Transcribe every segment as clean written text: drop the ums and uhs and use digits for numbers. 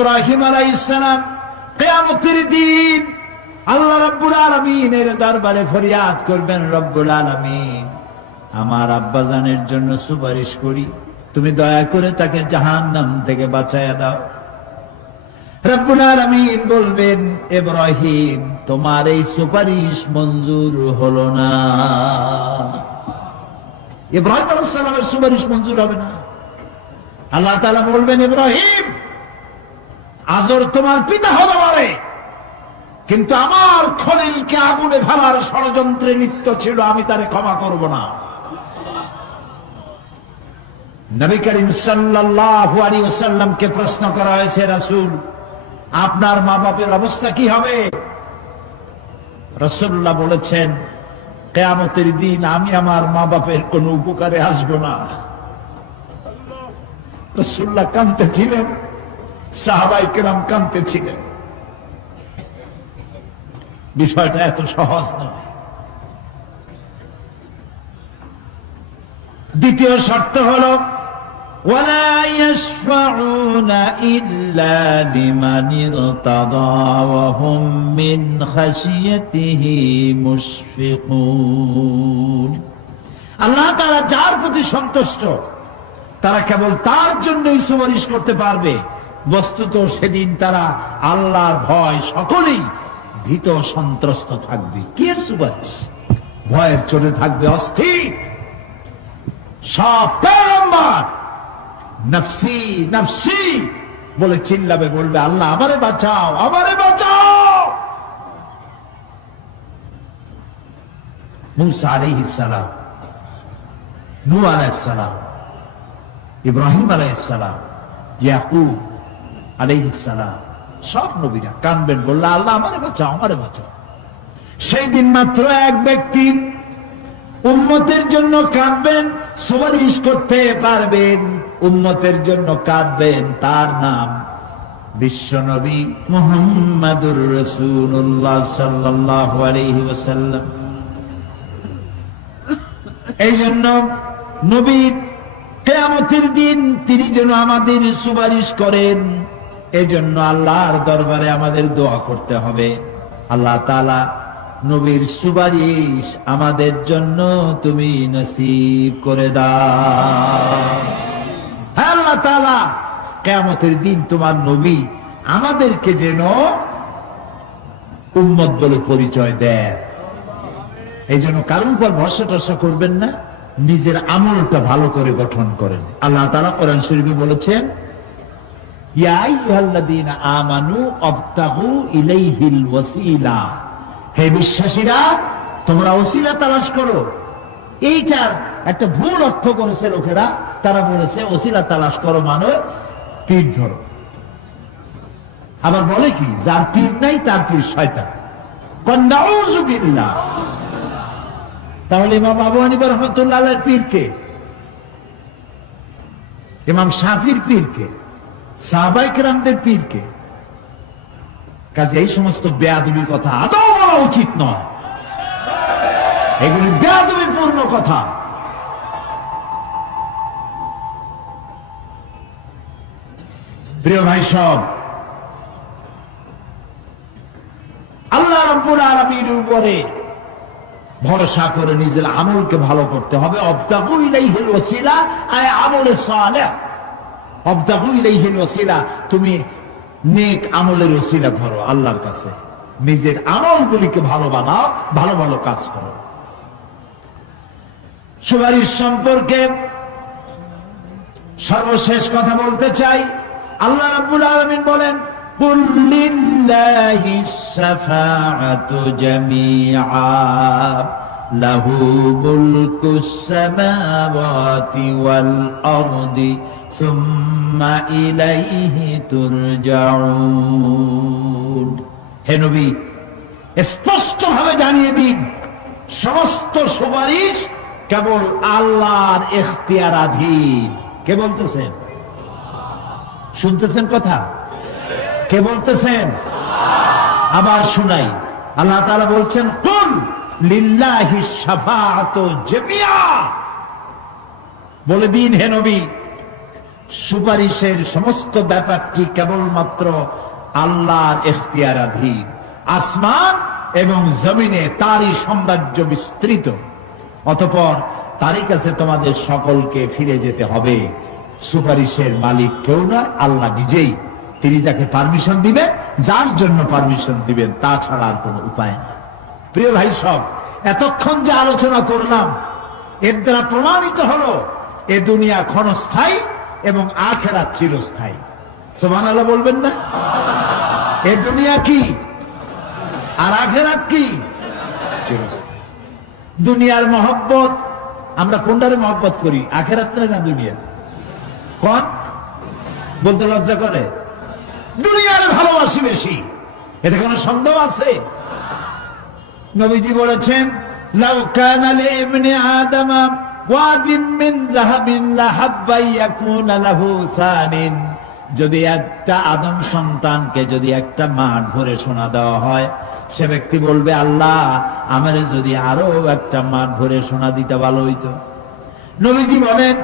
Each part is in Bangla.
ইব্রাহিম আলাইহিস সালাম কিয়ামতের দিন আল্লাহ রাব্বুল আলামিনের দরবারে ফরিয়াদ করবেন, রব্বুল আলামিন আমার আব্বাজানের জন্য সুপারিশ করি, তুমি দয়া করে তাকে জাহান্নাম থেকে বাঁচায়া দাও। রব্বুল আলামিন বলবেন, ইব্রাহিম তোমার এই সুপারিশ মঞ্জুর হলো না। ইব্রাহিম আলাইহিস সালামের সুপারিশ মঞ্জুর হবে না। আল্লাহ তাআলা বলবেন, ইব্রাহিম আজর তোমার পিতা হতে পারে, কিন্তু আমার খলিলকে আগুনে ফেলার ষড়যন্ত্রে লিপ্ত ছিল, আমি তারে ক্ষমা করব না। নবী করিম সাল্লাল্লাহু আলাইহি ওয়াসাল্লামকে প্রশ্ন করা হয়েছে, রাসূল আপনার মা বাপের অবস্থা কি হবে? রাসূলুল্লাহ বলেছেন, কিয়ামতের দিন আমি আমার মা বাপের কোন উপকারে আসব না। রাসূলুল্লাহ কাঁদতেছিলেন, সাহাবায়ে কেরাম কাঁদতেছিলেন। বিষয়টা এত সহজ নয়। দ্বিতীয় শর্ত হলো ওয়ালা ইয়াশফাউনা ইল্লা লিমান ইরতাদা ওয়া হুম মিন খাশিয়াতিহি মুশফিকুন। আল্লাহ তাআলা যার প্রতি সন্তুষ্ট তারা কেবল তার জন্যই সুপারিশ করতে পারবে। বস্তুত সেদিন তারা আল্লাহর ভয় সকলেই ভীত সন্ত্রস্ত থাকবে। কি এর সুপারিশ? ভয়ের চোটে থাকবে অস্থির। সব পয়গম্বর নফসি নফসি বলে চিল্লাবে, বলবে আল্লাহ আমারে বাঁচাও, আমারে বাঁচাও। মুসা আলাইহিস সালাম, নূহ আলাইহিস সালাম, ইব্রাহিম আলাইহিস সালাম, ইয়াকুব আলাইহিস সালাম, সব নবীরা কানবেন, বললে আল্লাহ আমারে বাঁচাও, আমারে বাঁচাও। সেই দিন মাত্র এক ব্যক্তি উম্মতের জন্য কাঁদবেন, সুপারিশ করতে পারবেন, উম্মতের জন্য কাঁদবেন, তার নাম বিশ্বনবী মুহাম্মাদুর রাসূলুল্লাহ সাল্লাল্লাহু আলাইহি ওয়াসাল্লাম। এই জন্য নবী কিয়ামতের দিন তিনি যেন আমাদের সুপারিশ করেন, এজন্য আল্লাহর দরবারে আমাদের দোয়া করতে হবে, আল্লাহ তাআলা নবীর সুপারিশ আমাদের জন্য তুমি নসিব করে দাও। হ্যাঁ আল্লাহ তাআলা কিয়ামতের দিন তোমার নবী আমাদেরকে যেন উম্মত বলে পরিচয় দেয়। এই জন্য কারোর উপর ভরসা টরসা করবেন না, নিজের আমলটা ভালো করে গঠন করেন। আল্লাহ তাআলা কোরআন শরীফে বলেছেন, ইয়া আইয়ুহাল্লাযীনা আমানু আবতাগু ইলাইহিল ওয়াসিলা, হে বিশ্বাসীরা তোমরা ওসিলা তালাশ করো। এইটার একটা ভুল অর্থ করেছে লোকেরা, তারা বলেছে ওসিলা তালাশ করো মানে পীর ধরো। আবার বলে কি, যার পীর নাই তার পীর শয়তান। নাউযু বিল্লাহ। তাহলে ইমাম আবু হানিফা রাহমাতুল্লাহ আলাইহির পীর কে? ইমাম শাফির পীর কে? সাহাবায়ে কেরামদের পীর কে? কাজে এই সমস্ত বেয়াদবি কথা আদৌ বলা উচিত নয়, এগুলি বেয়াদবিপূর্ণ কথা। প্রিয় ভাই সব, আল্লাহ রাব্বুল আলামিনের উপরে ভরসা করে নিজের আমলকে ভালো করতে হবে। আবতাগু ইলাইহিল ওয়াসিলা আয় আমলে সালেহ। আবতাগু ইলাইহিল ওয়াসিলা, তুমি নেক আমলের ওসিলা ধরো আল্লাহর কাছে, নিজের আমলগুলিকে ভালো বানাও, ভালো ভালো কাজ করো। সুপারিশ সম্পর্কে সর্বশেষ কথা বলতে চাই। আল্লাহ রাব্বুল আলামিন বলেন, কুল লিল্লাহিস শাফাআতু জামিআ লাহু মুলকুস সামাওয়াতি ওয়াল আরদি সুম্মা ইলাইহি তুরজাউন। হে নবী, স্পষ্ট ভাবে জানিয়ে দিন, সমস্ত সুপারিশ কেবল আল্লাহর ইখতিয়ারাধীন। কে বলতেছেন? শুনতেছেন কথা? কে বলতেছেন? আবার শুনাই। আল্লাহ তাআলা বলছেন, কুল লিল্লাহিস শাফাআতু জামিআ। বলে দিন হে নবী, সুপারিশের সমস্ত ব্যাপারটি কেবলমাত্র আল্লাহর এখতিয়ারাধীন। আসমান এবং জমিনে তারই সাম্রাজ্য বিস্তৃত। অতঃপর তারই কাছে তোমাদের সকলকে ফিরে যেতে হবে। সুপারিশের মালিক কেউ নয়, আল্লাহ নিজেই। তিনি যাকে পারমিশন দিবেন, যার জন্য পারমিশন দিবেন, তাছাড়া আর কোনো উপায় নেই। প্রিয় ভাই সব, এতক্ষণ যে আলোচনা করলাম এর দ্বারা প্রমাণিত হলো এ দুনিয়া ক্ষণস্থায়ী এবং আখিরাত চিরস্থায়ী। সুবহানাল্লাহ বলবেন না? এ দুনিয়া কি আর আখিরাত কি? চিরস্থায়ী। দুনিয়ার মহব্বত, আমরা কোনটারে মহব্বত করি, আখিরাত না দুনিয়া? কোন বলতে লজ্জা করে? দুনিয়ার ভালোবাসি বেশি, এতে কোনো সন্দেহ আছে? নবীজি বলেছেন, লাউ কানা লিইবনি আদম ওয়াদিম মিন যাহাবিন লাহাব্বা ইয়াকুনা লাহু সানিন। যদি একটা আদম সন্তানকে যদি একটা মাঠ ভরে সোনা দেওয়া হয়, সে ব্যক্তি বলবে, আল্লাহ আমার যদি আরো একটা মাঠ ভরে সোনা দিতে ভালো হইতো। নবীজি বলেন,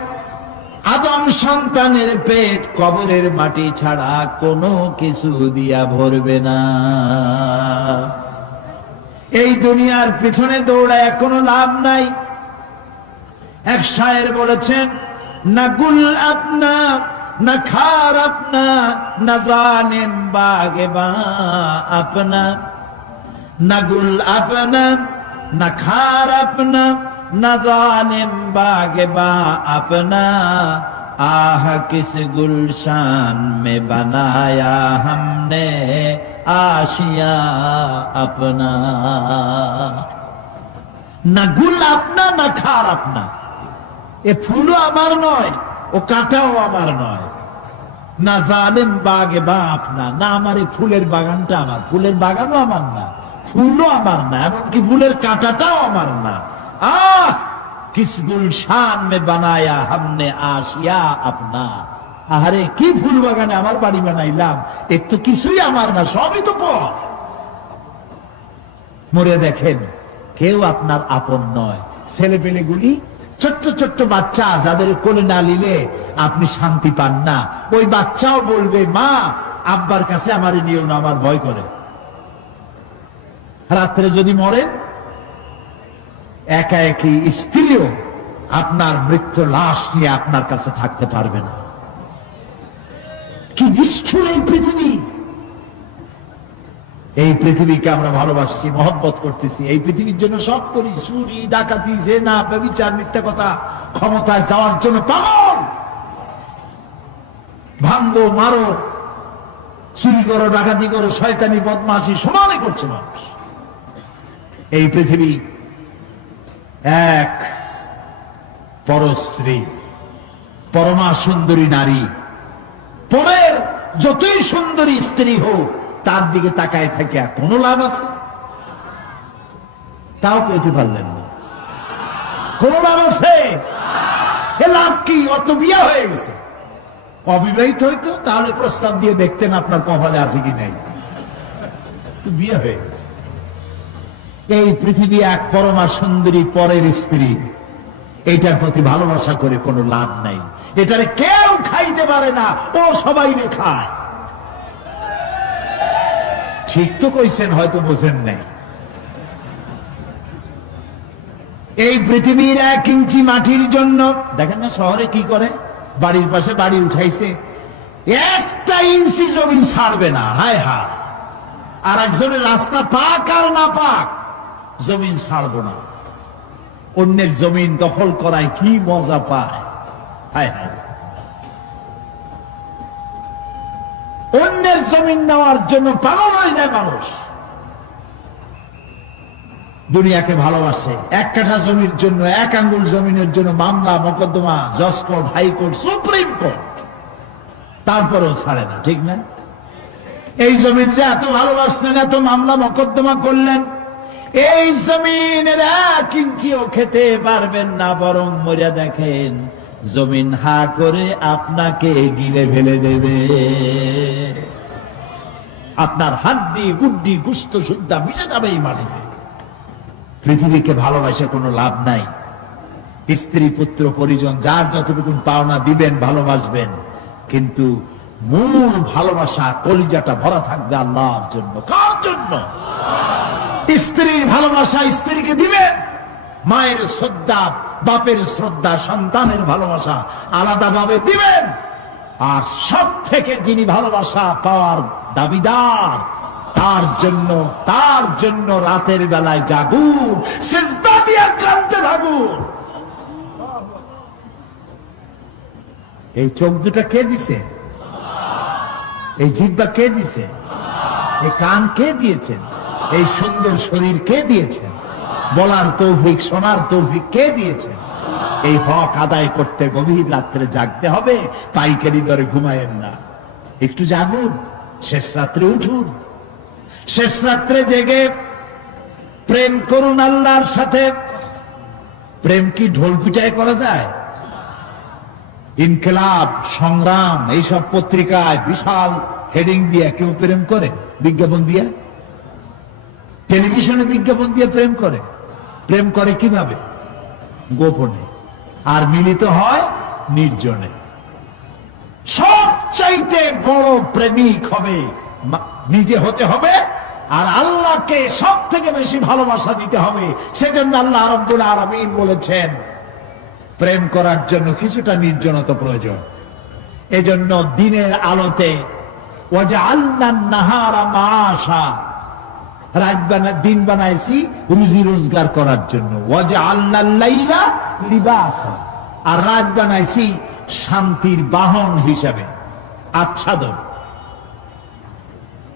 আদম সন্তানের পেট কবরের মাটি ছাড়া কোনো কিছু দিয়া ভরবে না। এই দুনিয়ার পিছনে দৌড়ায় কোনো লাভ নাই। এক শায়ের বলেছেন, না গুল আপনা না খার আপনা না জানেম বাগে বা আপনা, না গুল আপনা না খার আপনা না জানেম বাগে বা আপনা, আহ কিস গুলশান মে বানায়া हमने आशिया अपना। না গুল আপনা না খার আপনা, এ ফুলও আমার নয়, ও কাঁটাও আমার নয়। না জালেম বাগে বা আপনা, না আমার এই ফুলের বাগানটা আমার, ফুলের বাগানও আমার না, ফুলও আমার না, এমনকি ফুলের কাঁটাটাও আমার না। আহ কিস গুলশান মে বানায়া हमने आशिया अपना। আরে কি ফুল বাগানে আমার বাড়ি বানাইলাম, এর তো কিছুই আমার না, সবই তো পর। মরে দেখেন, কেউ আপনার আপন নয়। ছেলে পেলেগুলি, ছোট্ট ছোট্ট বাচ্চা, যাদের কোলে না নিলে আপনি শান্তি পান না, ওই বাচ্চাও বলবে, মা আব্বার কাছে আমার নিয়েও না, আমার ভয় করে। রাত্রে যদি মরেন, একা একই স্ত্রীও আপনার মৃত্যু লাশ নিয়ে আপনার কাছে থাকতে পারবে না। কি নিষ্ঠুর এই পৃথিবী! এই পৃথিবীকে আমরা ভালোবাসছি, মহব্বত করতেছি, এই পৃথিবীর জন্য সব করি, চুরি ডাকাতি জেনা ব্যভিচার মিথ্যা কথা, ক্ষমতায় যাওয়ার জন্য পাগল। ভাঙ্গো মারো, চুরি করো, ডাকাতি করো, শয়তানি বদমাশি সমানে করছে মানুষ। এই পৃথিবী এক পরস্ত্রী, পরমা সুন্দরী নারী, পরের যতই সুন্দরী স্ত্রী হোক, তার দিকে তাকায় থাকে কোনো লাভ আছে? তাও পেতে পারলেন না। কোন লাভ আছে? এ লাভ কি? অত বিয়া হয়ে গেছে। অবিবাহিত হইতো তাহলে প্রস্তাব দিয়ে দেখতেন আপনার কপালে আছে কি নাই। বিয়ে হয়ে গেছে। এই পৃথিবী এক পরমা সুন্দরী পরের স্ত্রী, এইটার প্রতি ভালোবাসা করে কোনো লাভ নাই। এটারে কেউ খাইতে পারে না, ও সবাই খায়। ঠিক তো কইছেন, হয়তো বোঝেন নাই। এই পৃথিবীর 1 ইঞ্চি মাটির জন্য দেখেন না শহরে কি করে, বাড়ির পাশে বাড়ি উঠাইছে, 1 ইঞ্চি জমি ছাড়বে না। হায় হায়! আর একজনের রাস্তা পাক আর না পাক, জমিন ছাড়বো না। অন্যের জমিন দখল করায় কি মজা পায়! হায় হায়! অন্যের জমিন নেওয়ার জন্য পাগল হয়ে যায় মানুষ। দুনিয়াকে ভালোবাসে, 1 কাঠা জমির জন্য, 1 আঙ্গুল জমিনের জন্য মামলা মোকদ্দমা, জজ কোর্ট, হাইকোর্ট, সুপ্রিম কোর্ট, তারপরেও ছাড়ে না। ঠিক না? এই জমিনটা এত ভালোবাসলেন, এত মামলা মোকদ্দমা করলেন, এই জমিনের 1 ইঞ্চিও খেতে পারবেন না, বরং মরিয়া দেখেন জমিন হা করে আপনাকে গিলে ফেলে দেবে। আপনার হাড্ডি গুড্ডি গুস্ত সুদ্ধা মিশে যাবে এই মাটিতে। পৃথিবীকে ভালোবাসে কোনো লাভ নাই। স্ত্রী পুত্র পরিজন যার যতটুকু পাওনা দিবেন, ভালোবাসবেন, কিন্তু মূল ভালোবাসা, কলিজাটা ভরা থাকবে আল্লাহর জন্য। কার জন্য? স্ত্রীর ভালোবাসা স্ত্রীকে দিবেন, মায়ের শ্রদ্ধা, বাপের শ্রদ্ধা, সন্তানের ভালোবাসা আলাদাভাবে দিবেন। আর সব থেকে যিনি ভালোবাসা পাওয়ার দাবিদার, তার জন্য রাতের বেলায় জাগুন, সিজদা দিয়ে কাঁদতে থাকুন। এই চোখ দুটা কে দিছে? এই জিহ্বা কে দিছে? এই কান কে দিয়েছেন? এই সুন্দর শরীর কে দিয়েছেন? বলার তৌফিক, শোনার তৌফিক কে দিয়েছেন? এই হক আদায় করতে গভীর রাত্রে জাগতে হবে, পাইকারি দরে ঘুমায়েন না, একটু জাগুন, শেষ রাত্রে উঠুন, শেষ রাত্রে জেগে প্রেম করুন আল্লাহর সাথে। প্রেম কি ঢোল পিটায় করা যায়? ইনকিলাব, সংগ্রাম, এইসব পত্রিকায় বিশাল হেডিং দিয়ে কেউ প্রেম করে? বিজ্ঞাপন দিয়ে, টেলিভিশনে বিজ্ঞাপন দিয়ে প্রেম করে। প্রেম করে কিভাবে? গোপনে, আর মিলিত হয় নির্জনে। সবচাইতে বড় প্রেমিক হবে নিজে হতে হবে, আর আল্লাহকে সব থেকে বেশি ভালোবাসা দিতে হবে। সেজন্য আল্লাহ রাব্বুল আলামিন বলেছেন প্রেম করার জন্য কিছুটা নির্জনতা প্রয়োজন। এজন্য দিনের আলোতে ওয়াজআলনান নাহারা মাআশা, দিন বানাইছি রুজি রোজগার করার জন্য। ওয়াজআলনাল লাইলা লিবাসা, আর রাত বানাইছি শান্তির বাহন হিসাবে, আচ্ছাদন।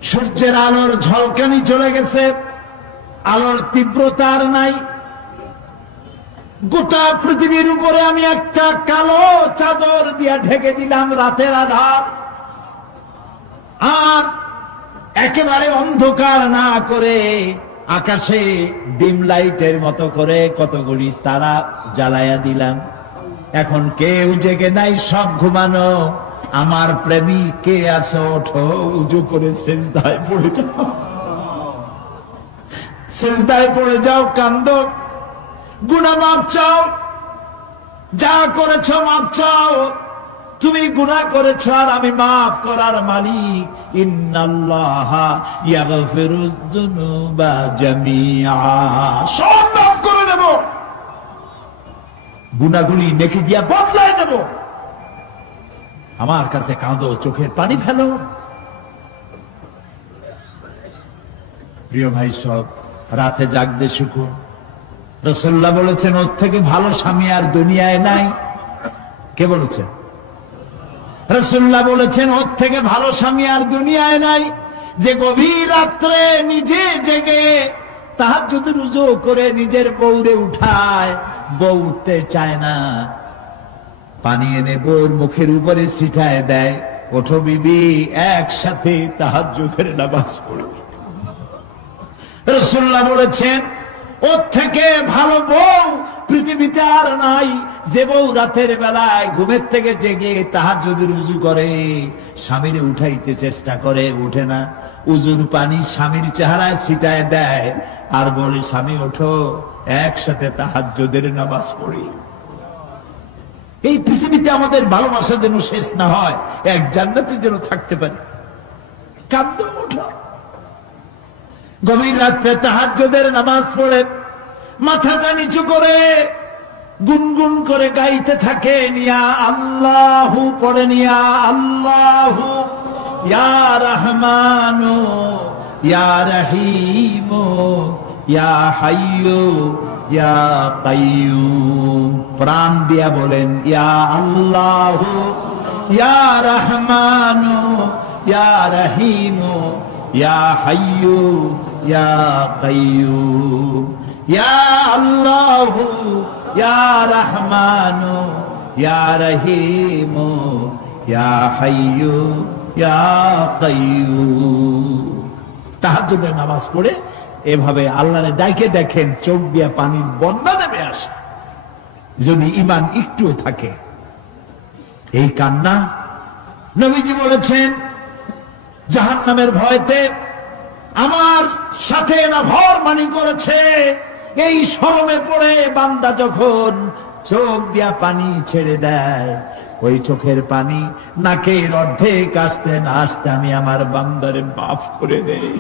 সূর্যের আলোর ঝলকানি চলে গেছে, আলোর তীব্রতা আর নাই। গোটা পৃথিবীর উপরে আমি একটা কালো চাদর দিয়া ঢেকে দিলাম রাতের আধার, আর একেবারে অন্ধকার না করে আকাশে ডিম লাইটের মতো করে কতগুলি তারা জ্বালায়া দিলাম। এখন কেউ জেগে নাই, সব ঘুমানো। আমার প্রেমিক কে আছো? ওঠো, উজু করে সিজদায় পড়ে যাও, সিজদায় পড়ে যাও, কান্দো, গুনাহ মাফ চাও, যা করেছো মাফ চাও। তুমি গুনাহ করেছো আর আমি মাফ করার মালিক। ইন্নাল্লাহা ইয়াগফিরুয যুনুবা জামিআ, সব মাফ করে দেব, গুনাহগুলি নেকি দিয়া বদলায় দেব। আমার কাছে কাঁদো, চোখের পানি ফেলো। প্রিয় ভাই সব, রাতে জাগতে শিখুন। রাসূলুল্লাহ বলেছেন ওর থেকে ভালো স্বামী আর দুনিয়ায় নাই। কে বলেছেন? রাসূলুল্লাহ বলেছেন ওর থেকে ভালো স্বামী আর দুনিয়ায় নাই, যে গভীর রাত্রে নিজে জেগে তাহাজ্জুদের রুজু করে নিজের বউরে উঠায়। বউ উঠতে চায় না, পানি এনে বউর মুখের উপরে ছিটায় দেয়, ওঠো বিবি, একসাথে তাহাজ্জুদের নামাজ পড়ো। রাসূলুল্লাহ বলেছেন ওর থেকে ভালো বউ পৃথিবীতে আর নাই, যে বউ রাতের বেলায় ঘুমের থেকে জেগে তাহাজ্জুদের উযু করে, স্বামীরে উঠাইতে চেষ্টা করে, উঠে না, উযুর পানি স্বামীর চেহারায় ছিটায় দেয় আর বলে স্বামী ওঠো, একসাথে তাহাজ্জুদের নামাজ পড়ি। এই পৃথিবীতে আমাদের ভালোবাসা যেন শেষ না হয়, এক জান্নাতে যেন থাকতে পারি। কাঁদো, ওঠো, গভীর রাত্রে তাহাজ্জুদের নামাজ পড়ে মাথাটা নিচু করে গুনগুন করে গাইতে থাকে, নিয়া আল্লাহু পড়ে, নিয়া আল্লাহু ইয়া রহমানু ইয়া রহিমু ইয়া হাইয়ু ইয়া কাইয়ুম। প্রাণ দিয়া বলেন ইয়া আল্লাহু ইয়া রহমানু ইয়া রহিমু ইয়া হাইয়ু ইয়া কাইয়ুম। ইয়া আল্লাহু ইয়া রহমানু ইয়া রহিমু ইয়া হাইয়ু ইয়া কাইয়ুম। তাহাজ্জুদের নামাজ পড়ে এভাবে আল্লাহরে ডাইকে দেখেন, চোখ দিয়া পানির বন্যা নেমে আসে, যদি ঈমান একটুও থাকে। এই কান্না নবীজি বলেছেন জাহান্নামের ভয়তে আমার সাথে না ভরমানি করেছে। এই শরমে পড়ে বান্দা যখন চোখ দিয়া পানি ছেড়ে দেয়, ওই চোখের পানি নাকের অর্ধেক আসতে না আসতে আমি আমার বান্দারে মাফ করে দেই।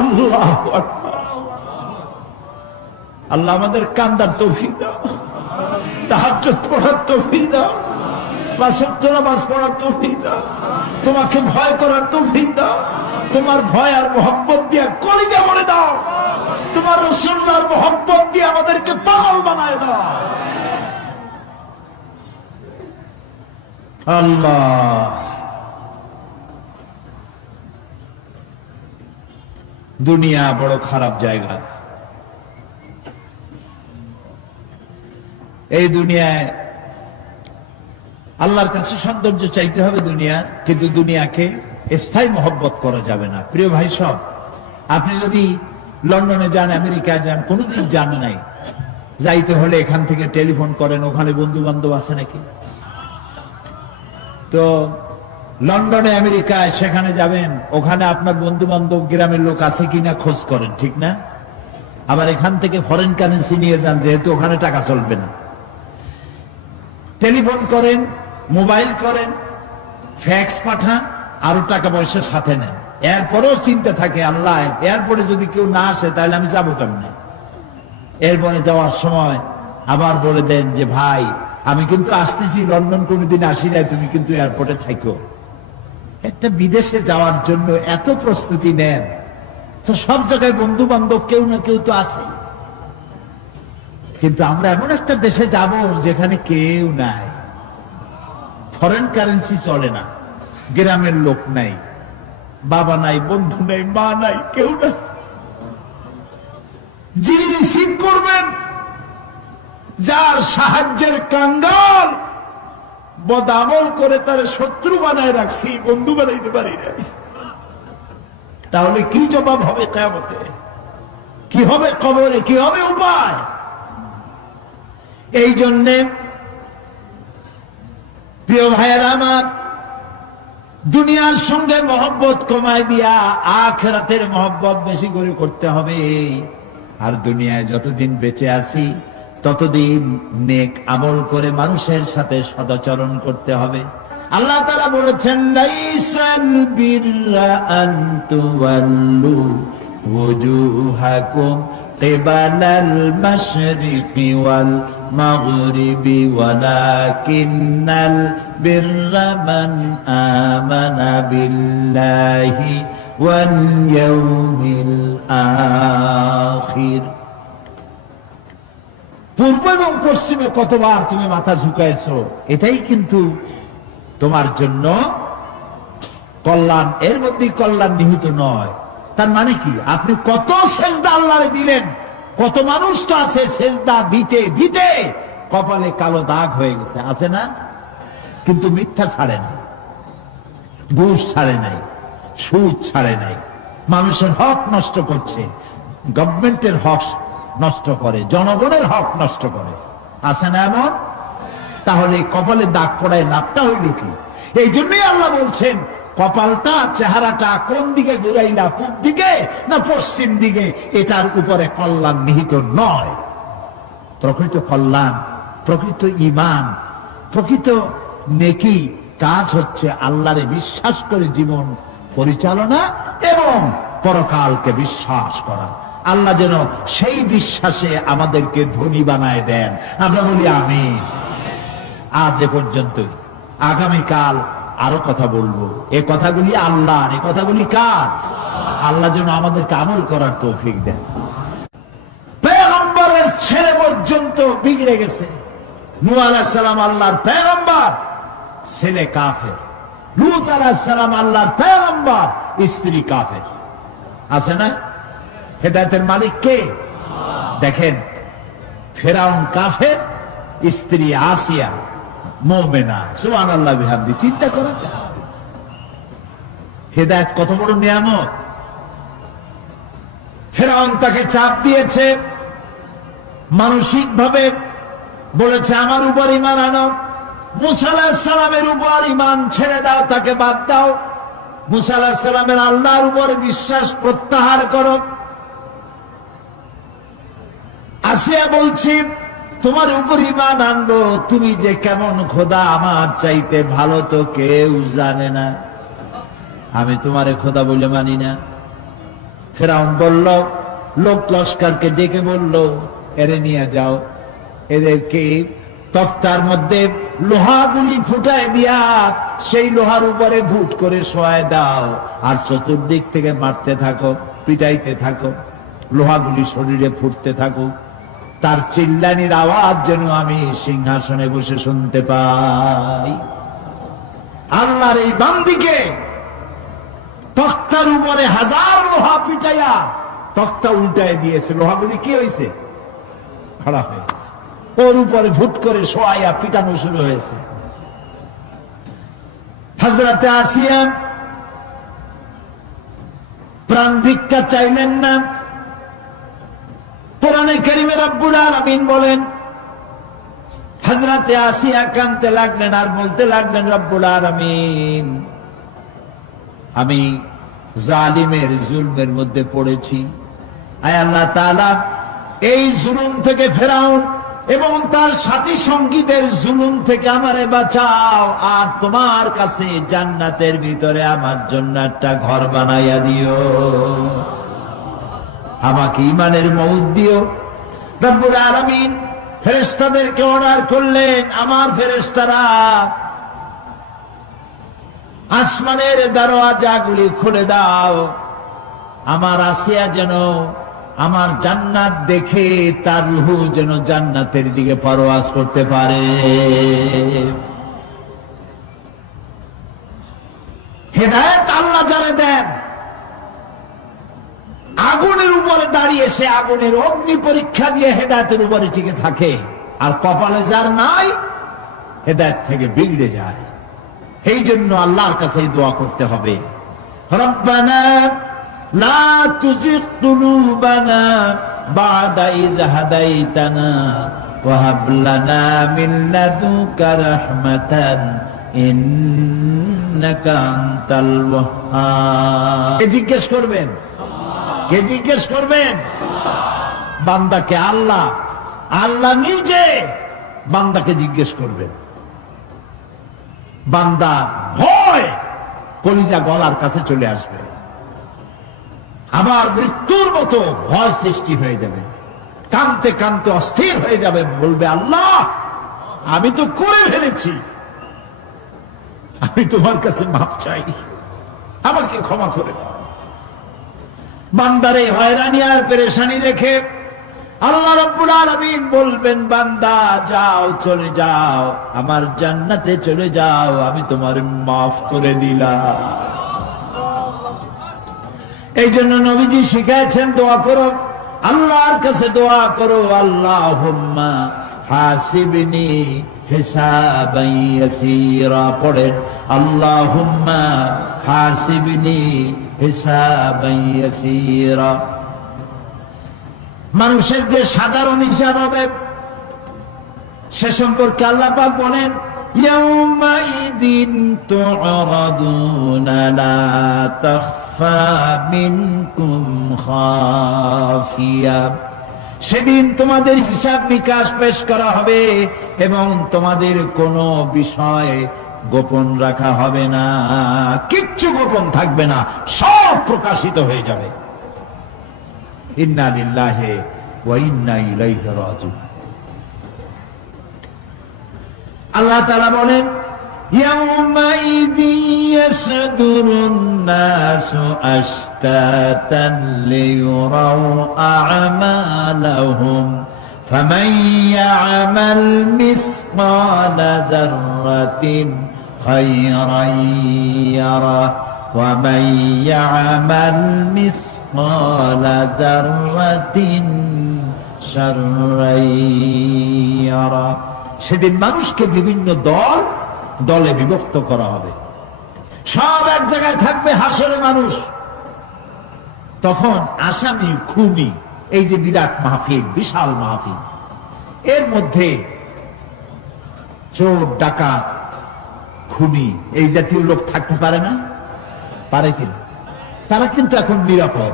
আল্লাহু আকবার। আল্লাহ আমাদের কান্দার তৌফিক দাও, তাহাজ্জুদ পড়ার তৌফিক দাও, পাঁচ ওয়াক্ত নামাজ পড়ার তৌফিক দাও, তোমাকে ভয় করার তৌফিক দাও, তোমার ভয় আর মোহব্বত দিয়ে কলিজা ভরে দাও, তোমার রাসূলুল্লাহর মোহব্বত দিয়ে আমাদেরকে পাগল বানায় দাও। আল্লাহ, দুনিয়া বড় খারাপ জায়গা। এই দুনিয়ায় আল্লাহর কাছে সৌন্দর্য চাইতে হবে দুনিয়া, কিন্তু দুনিয়াকে স্থায়ী মহব্বত করা যাবে না। প্রিয় ভাই সব, আপনি যদি লন্ডনে যান, আমেরিকায় যান, কোনোদিন যান নাই, যাইতে হলে এখান থেকে টেলিফোন করেন, ওখানে বন্ধু বান্ধব আছে নাকি? তো লন্ডনে আমেরিকায় সেখানে যাবেন, ওখানে আপনার বন্ধু বান্ধব গ্রামের লোক আছে কিনা খোঁজ করেন, ঠিক না? আবার এখান থেকে ফরেন কারেন্সি নিয়ে যান, যেহেতু ওখানে টাকা চলবে না। টেলিফোন করেন, মোবাইল করেন, ফ্যাক্স পাঠান, আরো টাকা পয়সা সাথে নেন। এরপরেও চিন্তা থাকে, আল্লাহ এরপরে যদি কেউ না আসে তাহলে আমি যাবো কেমনে? এরপরে যাওয়ার সময় আবার বলে দেন যে ভাই আমি কিন্তু আসতেছি, লন্ডন কোনোদিন আসি নাই, তুমি কিন্তু এয়ারপোর্টে থাকো। একটা বিদেশে যাওয়ার জন্য এত প্রস্তুতি নেন, তো সব জায়গায় বন্ধু বান্ধব কেউ না কেউ তো আছে, কিন্তু আমরা এমন একটা দেশে যাব যেখানে কেউ নাই, ফরেন কারেন্সি চলে না, গ্রামের লোক নাই, বাবা নাই, বন্ধু নাই, মা নাই, কেউ নাই। যিনি রিসিভ করবেন, যার সাহায্যের কাঙ্গাল, বদামল করে তার শত্রু বানায় রাখছি, বন্ধু বানাইতে পারি নাই, তাহলে কি জবাব হবে কিয়ামতে? কি হবে কবরে? কি হবে উপায়? এই জন্যে প্রিয় ভাইয়েরা আমার, দুনিয়ার সঙ্গে মহব্বত কমায় দিয়া আখিরাতের মহব্বত বেশি করে করতে হবে। আর দুনিয়ায় যতদিন বেঁচে আছি ততদিন নেক আমল করে মানুষের সাথে সদাচরণ করতে হবে। আল্লাহ তাআলা বলেছেন, লাইসাল বিররা আন তুওয়াল্লু ওয়ুজুহাকুম কিবালাল মাশরিকি ওয়াল মাগরিবি ওয়ালাকিন্নাল বিররা মান আমানা বিল্লাহি ওয়াল ইয়াউমিল আখির। পূর্ব এবং পশ্চিমে কতবার তুমি মাথা ঝুঁকাইছো, এটাই কিন্তু তোমার জন্য কল্যাণ। এর মধ্যে কল্যাণ নিহিত নয়। তার মানে কি? আপনি কত সেজদা আল্লাহরে দিলেন, কত মানুষ তো আছে সেজদা দিতে দিতে কপালে কালো দাগ হয়ে গেছে, আছে না? কিন্তু মিথ্যা ছাড়ে নাই, ঘুষ ছাড়ে নাই, সুদ ছাড়ে নাই, মানুষের হক নষ্ট করছে, গভর্নমেন্টের হক নষ্ট করে, জনগণের হক নষ্ট করে, আছে না এমন? তাহলে কপালে দাগ পড়ায় লাভটা হইল কি? এই জন্যই আল্লাহ বলছেন, কপালটা, চেহারাটা কোন দিকে ঘুরাইলা, পূব দিকে না পশ্চিম দিকে, এটার উপরে কল্যাণ নিহিত নয়। প্রকৃত কল্যাণ, প্রকৃত ঈমান, প্রকৃত নেকি কাজ হচ্ছে আল্লাহরে বিশ্বাস করে জীবন পরিচালনা এবং পরকালকে বিশ্বাস করা। আল্লাহ যেন সেই বিশ্বাসে আমাদেরকে ধনী বানায় দেন, আমরা বলি আমিন। আজ এ পর্যন্তই, আগামীকাল আরো কথা বলবো। এ কথাগুলি আল্লাহর, এ কথাগুলি কার? আল্লাহ যেন আমাদেরকে আমল করার তৌফিক দেন। পয়গম্বরের ছেলে পর্যন্ত বিগড়ে গেছে। নূহ আলাইহিস সালাম আল্লাহর পয়গম্বর, ছেলে কাফের। লূত আলাইহিস সালাম আল্লাহর পয়গম্বর, স্ত্রী কাফের। আছে না? হেদায়েতের মালিক কে? দেখেন, ফেরাউন কাফের, স্ত্রী আসিয়া মুমিনা। সুবহানাল্লাহ বিহামদি। চিন্তা করা যায় হেদায়েত কত বড় নিয়ামত। ফেরাউন তাকে চাপ দিয়েছে, মানসিক ভাবে বলেছে আমার উপর ঈমান আনো, মুসা আলাইহিস সালামের উপর ঈমান ছেড়ে দাও, তাকে বাদ দাও, মুসা আলাইহিস সালামের আল্লাহর উপর বিশ্বাস প্রত্যাহার করো। আসিয়া বলছি তোমার উপর ঈমান আনবো, তুমি যে কেমন খোদা আমার চাইতে ভালো তো কেউ জানে না, আমি তোমারে খোদা বলে মানি না। ফেরাউন বলল, লোক লস্করকে ডেকে বলল, এরে নিয়ে যাও, এদেরকে তক্তার মধ্যে লোহাগুলি ফুটায় দিয়া সেই লোহার উপরে ভুট করে শোয়ায় দাও, আর চতুর্দিক থেকে মারতে থাকো, পিটাইতে থাকো, লোহাগুলি শরীরে ফুটতে থাকো, তার চিল্লানির আওয়াজ যেন আমি সিংহাসনে বসে শুনতে পাই। আল্লাহর এই বান্দিকে তক্তার উপরে হাজার লোহা পিটাইয়া তক্তা উল্টায় দিয়েছে, লোহাগুলি কি হয়েছে? খারাপ হয়ে গেছে। ওর উপরে ভুট করে শোয়াইয়া পিটানো শুরু হয়েছে। হযরতে আসিয়া প্রাণ ভিক্ষা চাইলেন না। কোরআনে কারীমে রব্বুল আলামিন বলেন, হযরতে আসিয়া কাঁদতে লাগলেন আর বলতে লাগলেন, রব্বুল আলামিন, আমি জালিমের জুলমের মধ্যে পড়েছি, আয় আল্লাহ তাআলা এই জুলুম থেকে, ফেরাউন এবং তার সাথী সঙ্গীদের জুলুম থেকে আমারে বাঁচাও, আর তোমার কাছে জান্নাতের ভিতরে আমার জন্য একটা ঘর বানাইয়া দিও, আমাকে ঈমানের মউত দিও। রব্বুল আলামিন ফেরেশতাদেরকে অর্ডার করলেন, আমার ফেরেশতারা আসমানের দরওয়াজাগুলি খুলে দাও, আমার আসিয়া যেন আমার জান্নাত দেখে তার রূহ যেন জান্নাতের দিকে পরওয়াজ করতে পারে। হেদায়েত আল্লাহ যারে দেন, আগুনের উপরে দাঁড়িয়ে সে আগুনের অগ্নি পরীক্ষা দিয়ে হেদায়েতের উপরে টিকে থাকে, আর কপালে যার নাই হেদায়েত থেকে বিগড়ে যায়। এই জন্য আল্লাহর কাছে দোয়া করতে হবে, রব্বানা লা তুজিগ কুলুবানা বা'দা ইয হাদাইতানা ওয়া হাব লানা মিন লাদুনকা রাহমাতান ইন্নাকা আনতাল ওয়াহ্হাব। কে জিজ্ঞেস করবেন? কে জিজ্ঞেস করবেন? বান্দাকে আল্লাহ, আল্লাহ নিজে বান্দাকে জিজ্ঞেস করবেন। বান্দা ভয় কলিজা গলার কাছে চলে আসবে, আবার মৃত্যুর মতো ভয় সৃষ্টি হয়ে যাবে, কাঁদতে কাঁদতে অস্থির হয়ে যাবে, বলবে, আল্লাহ আমি তো করে ফেলেছি, আমি তোমার কাছে মাপ চাই, আমাকে ক্ষমা করে দাও। বান্দারে হয়রানি আর পেরেশানি দেখে আল্লাহ রাব্বুল আলামিন বলবেন, বান্দা যাও, চলে যাও, আমার জান্নাতে চলে যাও, আমি তোমার মাফ করে দিলাম। এই জন্য নবীজি শিখাইছেন, দোয়া করো, আল্লাহর কাছে দোয়া করো, আল্লাহুম্মা হাসিবনি হিসাবান ইয়াসীরা। পড়েন, আল্লাহুম্মা হাসিবনি হিসাবান ইয়াসীরা। মানুষের যে সাধারণ হিসাব হবে সে সম্পর্কে আল্লাহ পাক বলেন, ইয়াউমাইযিন তু'রাদুনা লা তাখফা মিনকুম খাফিয়া। সেদিন তোমাদের হিসাব নিকাশ পেশ করা হবে এবং তোমাদের কোনো বিষয় গোপন রাখা হবে না, কিচ্ছু গোপন থাকবে না, সব প্রকাশিত হয়ে যাবে। ইন্না লিল্লাহি ওয়া ইন্না ইলাইহি রাজিউন। আল্লাহ তাআলা বলেন, ইয়াউমাইযিন ইয়াসদুরুন নাসু আশতাতান লিয়ুরাউ আ'মালাহুম ফামান ইয়া'মাল মিসকালা যাররাতিন খায়রান ইয়ারা ওয়া মান ইয়া'মাল মিসকালা যাররাতিন শাররান ইয়ারা। সেদিন মানুষকে বিভিন্ন দলে বিভক্ত করা হবে, সব এক জায়গায় থাকবে হাসরে মানুষ। তখন আসামি, খুনি, এই যে বিরাট মাহফিল, বিশাল মাহফিল, এর মধ্যে চোর, ডাকাত, খুনি, এই জাতীয় লোক থাকতে পারে না? পারে কিনা? তারা কিন্তু এখন নিরাপদ,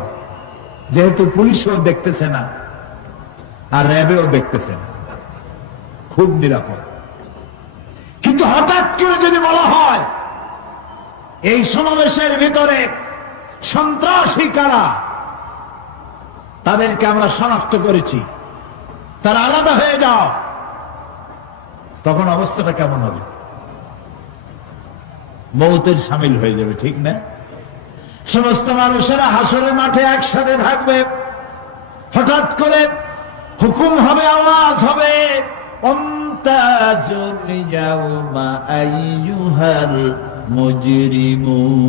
যেহেতু পুলিশও দেখতেছে না আর র্যাবেও দেখতেছে না। খুব নিরাপদ। কিন্তু হঠাৎ করে যদি বলা হয় এই সমাবেশের ভিতরে সন্ত্রাসী কারা, তাদেরকে আমরা শনাক্ত করেছি, তারা আলাদা হয়ে যাও, তখন অবস্থাটা কেমন হবে? মৌতের সামিল হয়ে যাবে, ঠিক না? সমস্ত মানুষেরা হাসরের মাঠে একসাথে থাকবে, হঠাৎ করে হুকুম হবে, আওয়াজ হবে, অমতাজুল ইয়াউমা আইয়ুহাল মুজরিমুন,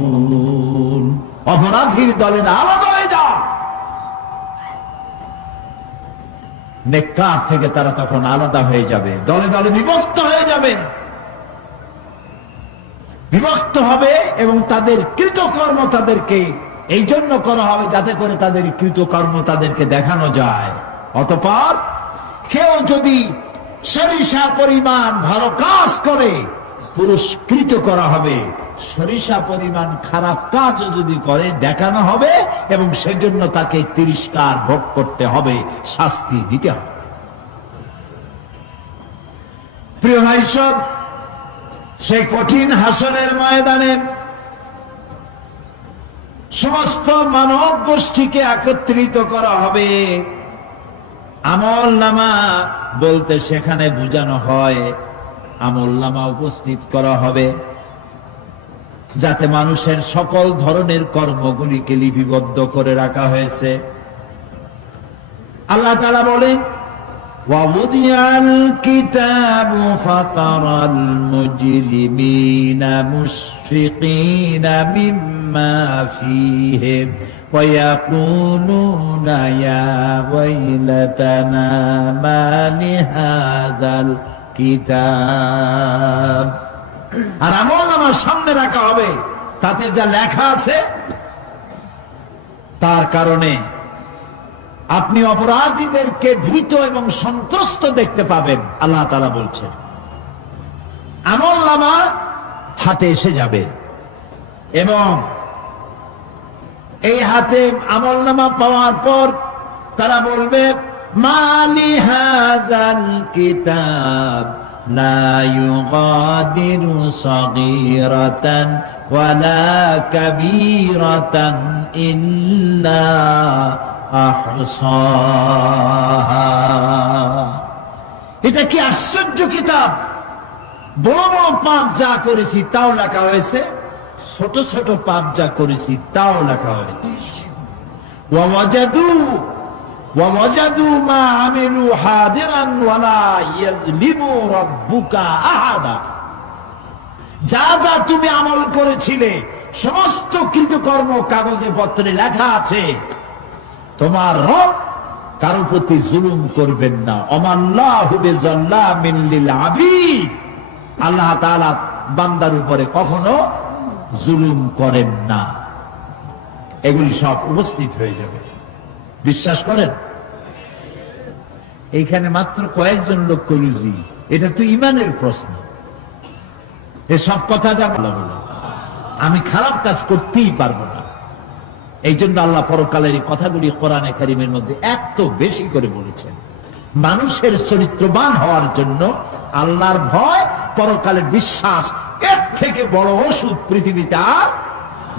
অপরাধীর দলেরা আলাদা হয়ে যাও। নেককার থেকে তারা তখন আলাদা হয়ে যাবে, দলে দলে বিভক্ত হয়ে যাবে, বিভক্ত হবে এবং তাদের কৃতকর্ম তাদেরকে এই জন্য করা হবে যাতে করে তাদের কৃতকর্ম তাদেরকে দেখানো যায়। অতঃপর কেউ যদি সরিষা পরিমাণ ভালো কাজ করে পুরস্কৃত করা হবে, সরিষা পরিমাণ খারাপ কাজ যদি করে দেখানো হবে এবং সেজন্য তাকে তিরস্কার ভোগ করতে হবে, শাস্তি দিতে হবে। প্রিয় ভাই সব, সেই কঠিন হাসরের ময়দানে সমস্ত মানব গোষ্ঠীকে একত্রিত করা হবে। আমলনামা বলতে সেখানে বোঝানো হয় আমলনামা উপস্থিত করা হবে যাতে মানুষের সকল ধরনের কর্মগুলিকে লিপিবদ্ধ করে রাখা হয়েছে। আল্লাহ তাআলা বলেন, وَوُضِعَ الْكِتَابُ فَتَرَى الْمُجْرِمِينَ مُشْفِقِينَ مِمَّا فِيهِ وَيَقُولُونَ يَا وَيْلَتَنَا مَا لِهَذَا الْكِتَابِ। আর আমলনামা সামনে রাখা হবে, তাতে যা লেখা আছে তার কারণে আপনি অপরাধীদেরকে ভীত এবং সন্ত্রস্ত দেখতে পাবেন। আল্লাহ তাআলা বলছেন আমলনামা হাতে এসে যাবে এবং এই হাতে আমলনামা পাওয়ার পর তারা বলবে, মা লিহাযাল কিতাব লা ইউগাদিরু সাগীরাতান ওয়ালা কাবীরাতান ইল্লা আহসাহা। এটা কি আশ্চর্য কিতাব! বড় বড় পাপ যা করেছি তাও লেখা হয়েছে, ছোট ছোট পাপ যা করেছি তাও লেখা হয়েছে। ওয়াওয়াজাদু মা আমিলু হাদিরান ওয়ালা ইয়াযলিমু রাব্বুকা আহাদা। যা যা তুমি আমল করেছিলে সমস্ত কৃতকর্ম কাগজে পত্রে লেখা আছে। তোমার রব কারো প্রতি জুলুম করবেন না। ওমাল্লাহু বিযাল্লামিন লিল আবিদ। আল্লাহ তাআলা বান্দার উপরে কখনো জুলুম করেন না। এগুলি সব উপস্থিত হয়ে যাবে, বিশ্বাস করেন? এইখানে মাত্র কয়েকজন লোক কইলুজি, এটা তো ইমানের প্রশ্ন। এসব কথা যা বলা বলো, আমি খারাপ কাজ করতেই পারবো না। এই জন্য আল্লাহ পরকালের এই কথাগুলি কোরআনে কারীমের মধ্যে এত বেশি করে বলেছেন। মানুষের চরিত্রবান হওয়ার জন্য আল্লাহর ভয়, পরকালের বিশ্বাস, এর থেকে বড় ওষুধ পৃথিবীতে আর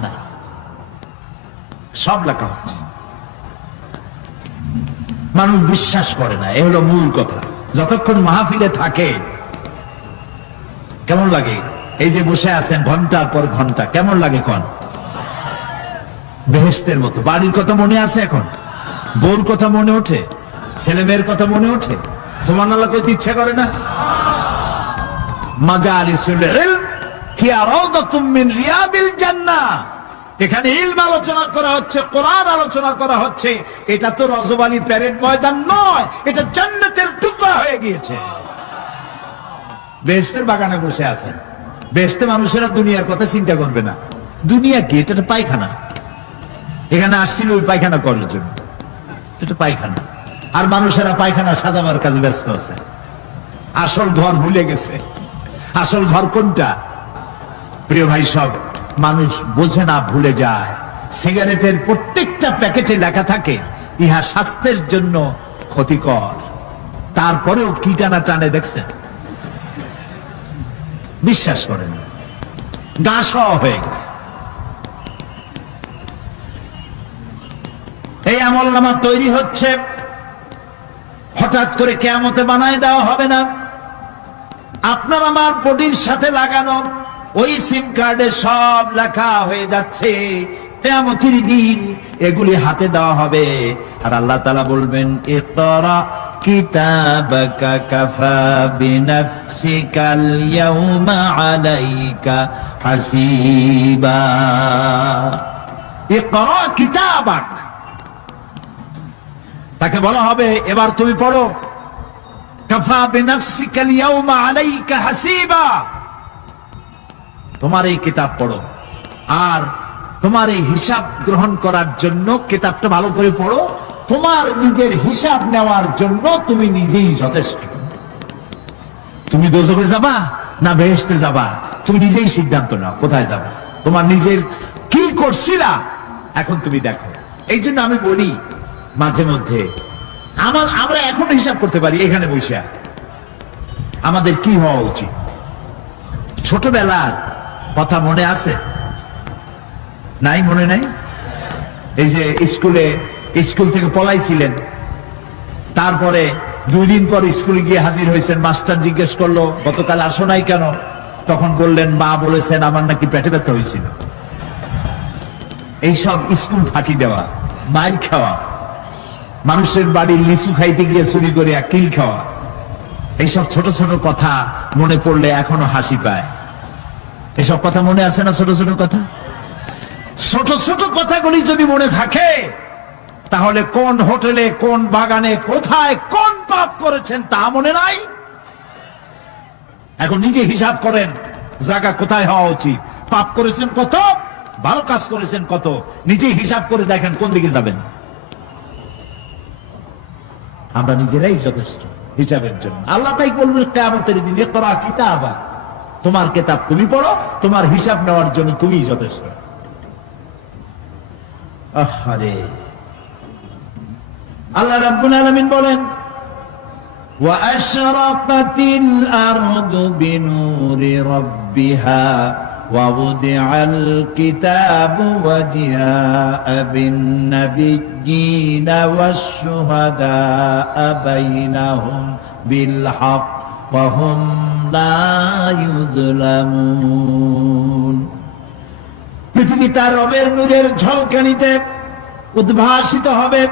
নাই। সব লেখা হচ্ছে, মানুষ বিশ্বাস করে না, এ হলো মূল কথা। যতক্ষণ মাহফিলে থাকে কেমন লাগে? এই যে বসে আছেন ঘন্টার পর ঘন্টা, কেমন লাগে? কোন বেহেশতের মতো। বাড়ির কথা মনে আছে এখন? বউর কথা মনে ওঠে? ছেলে মেয়ের কথা মনে ওঠে? সুবহানাল্লাহ কইতে ইচ্ছা করে না? মাজালিসুল ইলম হিয়া রাউদাতুম মিন রিয়াদিল জান্নাহ। এখানে ইলম আলোচনা করা হচ্ছে, কোরআন আলোচনা করা হচ্ছে। এটা তো রজবালি প্যারেড ময়দান নয়, এটা জান্নাতের টুকরা হয়ে গিয়েছে। বেহেশতের বাগানে বসে আছেন। বেহেশতে মানুষেরা দুনিয়ার কথা চিন্তা করবে না। দুনিয়া কি? এটা একটা পায়খানা। এখানে আসছিল ওই পায়খানা করার জন্য, এটা পায়খানা। আর মানুষেরা পায়খানা সাজাবার কাজে ব্যস্ত আছে, আসল ঘর ভুলে গেছে। আসল ঘর কোনটা? প্রিয় ভাই সব, মানুষ বোঝে না, ভুলে যায়। সিগারেটের প্রত্যেকটা প্যাকেটে লেখা থাকে ইহা স্বাস্থ্যের জন্য ক্ষতিকর, তারপরেও কি টানা টানে দেখছেন? বিশ্বাস করেন, গা সওয়া হয়ে গেছে। এই আমলনামা তৈরি হচ্ছে, হঠাৎ করে কিয়ামতে বানায় দেওয়া হবে না। আপনার আমার বডির সাথে লাগানো ওই সিম কার্ডে সব লেখা হয়ে যাচ্ছে, কিয়ামতের দিন এগুলি হাতে দেওয়া হবে। আর আল্লাহ তাআলা বলবেন, ইকরা কিতাবাকা কাফা বিনাফসিকাল ইয়াউমা আলাইকা হাসিবা। ইকরা কিতাবাক, তাকে বলা হবে এবার তুমি পড়ো, কাফা বিনাফসিকাল ইয়াউমা আলাইকা হাসিবা, তোমার এই কিতাব পড়ো। আর তোমার এই হিসাব গ্রহণ করার জন্য কিতাবটা ভালো করে পড়ো, তোমার নিজের হিসাব নেওয়ার জন্য তুমি নিজেই যথেষ্ট। তুমি দোজখে যাবা না বেহেশতে যাবা, তুমি নিজেই সিদ্ধান্ত নাও কোথায় যাবা। তোমার নিজের কি করছিলা এখন তুমি দেখো। এই জন্য আমি বলি মাঝে মধ্যে আমরা এখন হিসাব করতে পারি এখানে বসে আমাদের কি হওয়া উচিত। ছোটবেলার কথা মনে আছে? নাই, মনে নাই? এই যে স্কুল থেকে পলাইছিলেন, তারপরে 2 দিন পর স্কুলে গিয়ে হাজির হয়েছেন, মাস্টার জিজ্ঞেস করলো গতকাল আসো নাই কেন? তখন বললেন মা বলেছেন আমার নাকি পেটে ব্যথা হয়েছিল। এইসব স্কুল ফাঁকি দেওয়া, মাইর খাওয়া, মানুষের বাড়ির লিচু খাইতে গিয়ে চুরি করে কিল খাওয়া, এইসব ছোট ছোট কথা মনে পড়লে এখনো হাসি পায়। এসব কথা মনে আছে না? ছোট ছোট কথা, ছোট ছোট কথাগুলি যদি মনে থাকে তাহলে কোন হোটেলে, কোন বাগানে, কোথায় কোন পাপ করেছেন তা মনে নাই? এখন নিজে হিসাব করেন জায়গা কোথায় হওয়া উচিত, পাপ করেছেন কত, ভালো কাজ করেছেন কত, নিজে হিসাব করে দেখেন কোন দিকে যাবেন। আমরা নিজেরাই যথেষ্ট হিসাবের জন্য। আল্লাহ তাই বলবেন কিয়ামতের দিন, ইকরা কিতাবা, তোমার কিতাব তুমি পড়ো, তোমার হিসাব নেওয়ার জন্য তুমিই যথেষ্ট। আহারে, আল্লাহ রাব্বুল আলামিন বলেন, ওয়া আশরাকাতিল আরদু বিনুরি রাব্বিহা ওয়া wudi'al কিতাবু ওয়া জিআ'a বিন-নাবিয়্যিনা ওয়াশ-শুহাদা'a বাইনাহুম বিল হক ওয়া হুম লা ইউযলামুন। পৃথিবী তার রবের নূরের ঝলকানিতে উদ্ভাসিত হবে।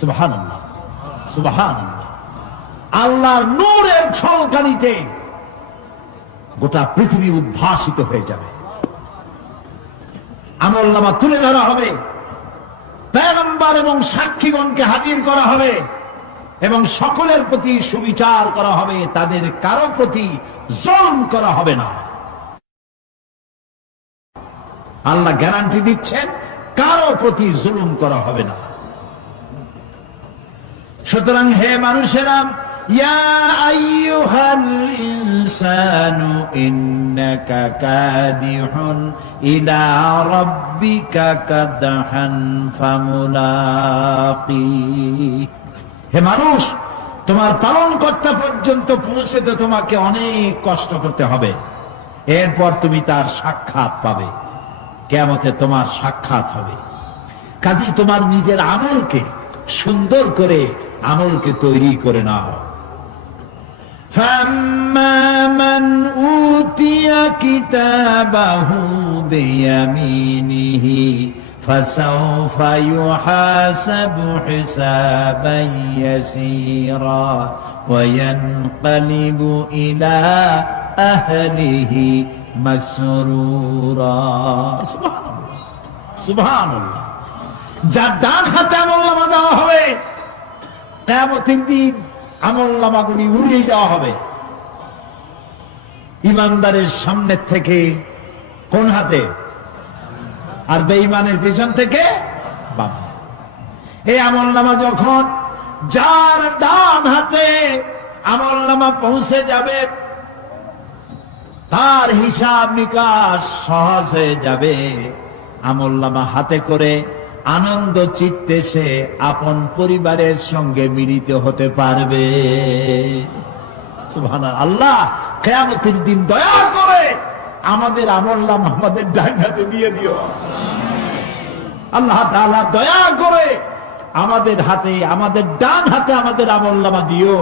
সুবহানাল্লাহ, সুবহানাল্লাহ। আল্লাহর নূরের ঝলকানিতে গোটা পৃথিবী উদ্ভাসিত হয়ে যাবে। আমলনামা তুলে ধরা হবে, পয়গম্বর এবং সাক্ষীগণকে হাজির করা হবে এবং সকলের প্রতি সুবিচার করা হবে, তাদের কারো প্রতি জুলম করা হবে না। আল্লাহ গ্যারান্টি দিচ্ছেন কারো প্রতি জুলুম করা হবে না। সুতরাং হে মানুষেরা, ইয়া আইয়ুহাল ইনসানু ইন্নাকা কাদিহুন ইলা রাব্বিকা কাদহান ফামুলাকি। হে মানুষ, তোমার পালনকর্তা পর্যন্ত পৌঁছতে তোমাকে অনেক কষ্ট করতে হবে, এরপর তুমি তার সাক্ষাৎ পাবে। কিয়ামতে তোমার সাক্ষাৎ হবে। কাজেই তোমার নিজের আমলকে সুন্দর করে আমলকে তৈরি করে নাও। ফাম্মা মান উতিয়া কিতাবাহু বিয়ামিনিহি ফাসাউফা ইউহাসাবু হিসাবান ইয়াসীরা ওয়া ইয়ানকালিবু ইলা আহলিহি মাসরুরা। সুবহানাল্লাহ, সুবহানাল্লাহ। যার ডান হাতে আমলনামা দেওয়া হবে, কিয়ামতের দিন আমলনামাগুলি উড়িয়ে দেওয়া হবে। ইমানদারের সামনের থেকে কোন হাতে, আর বেঈমানের পিছন থেকে বাম। এই আমলনামা যখন যার ডান হাতে আমলনামা পৌঁছে যাবে, তার হিসাব নিকাশ সহজ হয়ে যাবে। আমলনামা হাতে করে আনন্দ চিত্তে সে আপন পরিবারের সঙ্গে মিলিত হতে পারবে। সুবহানাল্লাহ। আল্লাহ কিয়ামতের দিন দয়া করে আমাদের আমলনামা আমাদের ডান হাতে দিয়ে দিও। আল্লাহ তাআলা দয়া করে আমাদের হাতে, আমাদের ডান হাতে আমাদের আমলনামা দিও।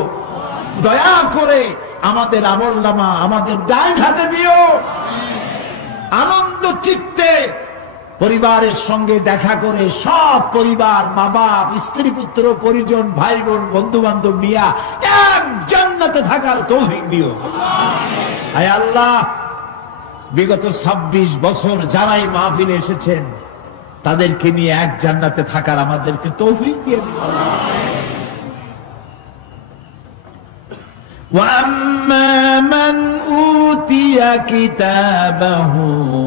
দয়া করে আমাদের আমলনামা আমাদের ডান হাতে দিও। আনন্দ চিত্তে পরিবারের সঙ্গে দেখা করে সব পরিবার, মা বাপ, স্ত্রী পুত্র পরিজন, ভাই বোন, বন্ধু বান্ধব নিয়ে এক জান্নাতে থাকার তৌফিক দিও। আয় আল্লাহ, বিগত 26 বছর যারাই মাহফিলে এসেছেন তাদেরকে নিয়ে এক জান্নাতে থাকার আমাদেরকে তৌফিক দিয়ে দিও। وَأَمَّا مَنْ أُوتِيَ كِتَابَهُ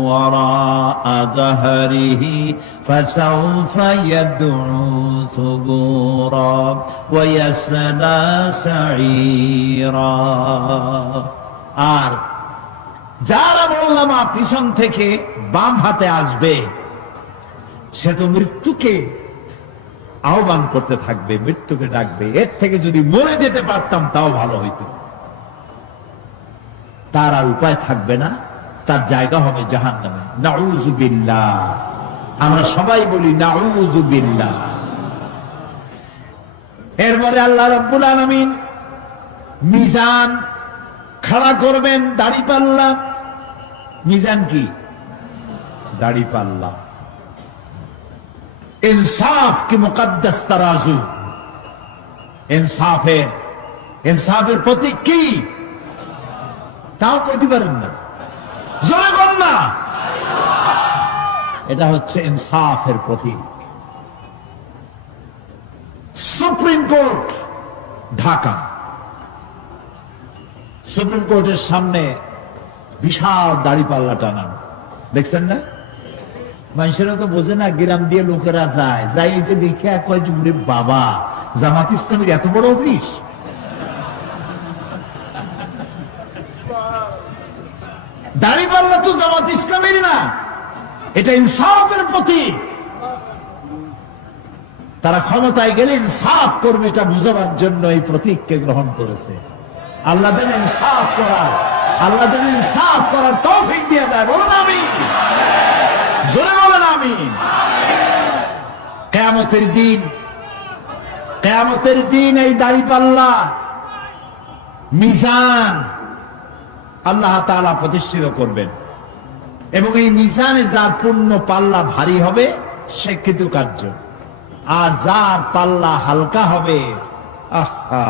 وَرَاءَ ظَهْرِهِ فَسَوْفَ يَدْعُو ثُبُورًا وَيَصْلَى سَعِيرًا। আর যারা আমলনামা পিছন থেকে বাম হাতে আসবে সে তো মৃত্যুকে আহ্বান করতে থাকবে, মৃত্যুকে ডাকবে। এর থেকে যদি মরে যেতে পারতাম তাও ভালো হইতো। তার আর উপায় থাকবে না, তার জায়গা হবে জাহান্নামে। নাউযু বিল্লাহ। আমরা সবাই বলি নাউযু বিল্লাহ। এরপরে আল্লাহ রাব্বুল আলামিন মিজান খাড়া করবেন, দাড়িপাল্লা। মিজান কি? দাড়িপাল্লা। इंसाफ की मुकद्दस तराजू। इंसाफের প্রতীক কি? তাও কইতে পারেন না, জোরে বল না। এটা হচ্ছে ইনসাফের প্রতীক। সুপ্রিম কোর্ট ঢাকা, সুপ্রিম কোর্টের সামনে বিশাল দাড়িপাল্লা টানানো, দেখছেন না? মানুষেরা তো বোঝে না, গ্রাম দিয়ে লোকেরা যায়, যাই এটা দেখে কয় যে বাবা, জামাত ইসলামের এত বড় অফিস। দাড়িপাল্লা তো জামাত ইসলামের না, এটা ইনসাফের প্রতীক। তারা ক্ষমতায় গেলে ইনসাফ করবে এটা বুঝাবার জন্য এই প্রতীককে গ্রহণ করেছে। আল্লাহ যেন ইনসাফ করার, আল্লাহ যেন ইনসাফ করার তৌফিক দিয়ে দেয়। বলুন আমিন, জোরে বলেন আমিন। কিয়ামতের দিন এই দাড়িপাল্লা মিজান আল্লাহ তাআলা প্রতিষ্ঠিত করবেন, এবং এই মিজানে যার পূর্ণ পাল্লা ভারী হবে সে কৃতকার্য, আর যার পাল্লা হালকা হবে আহা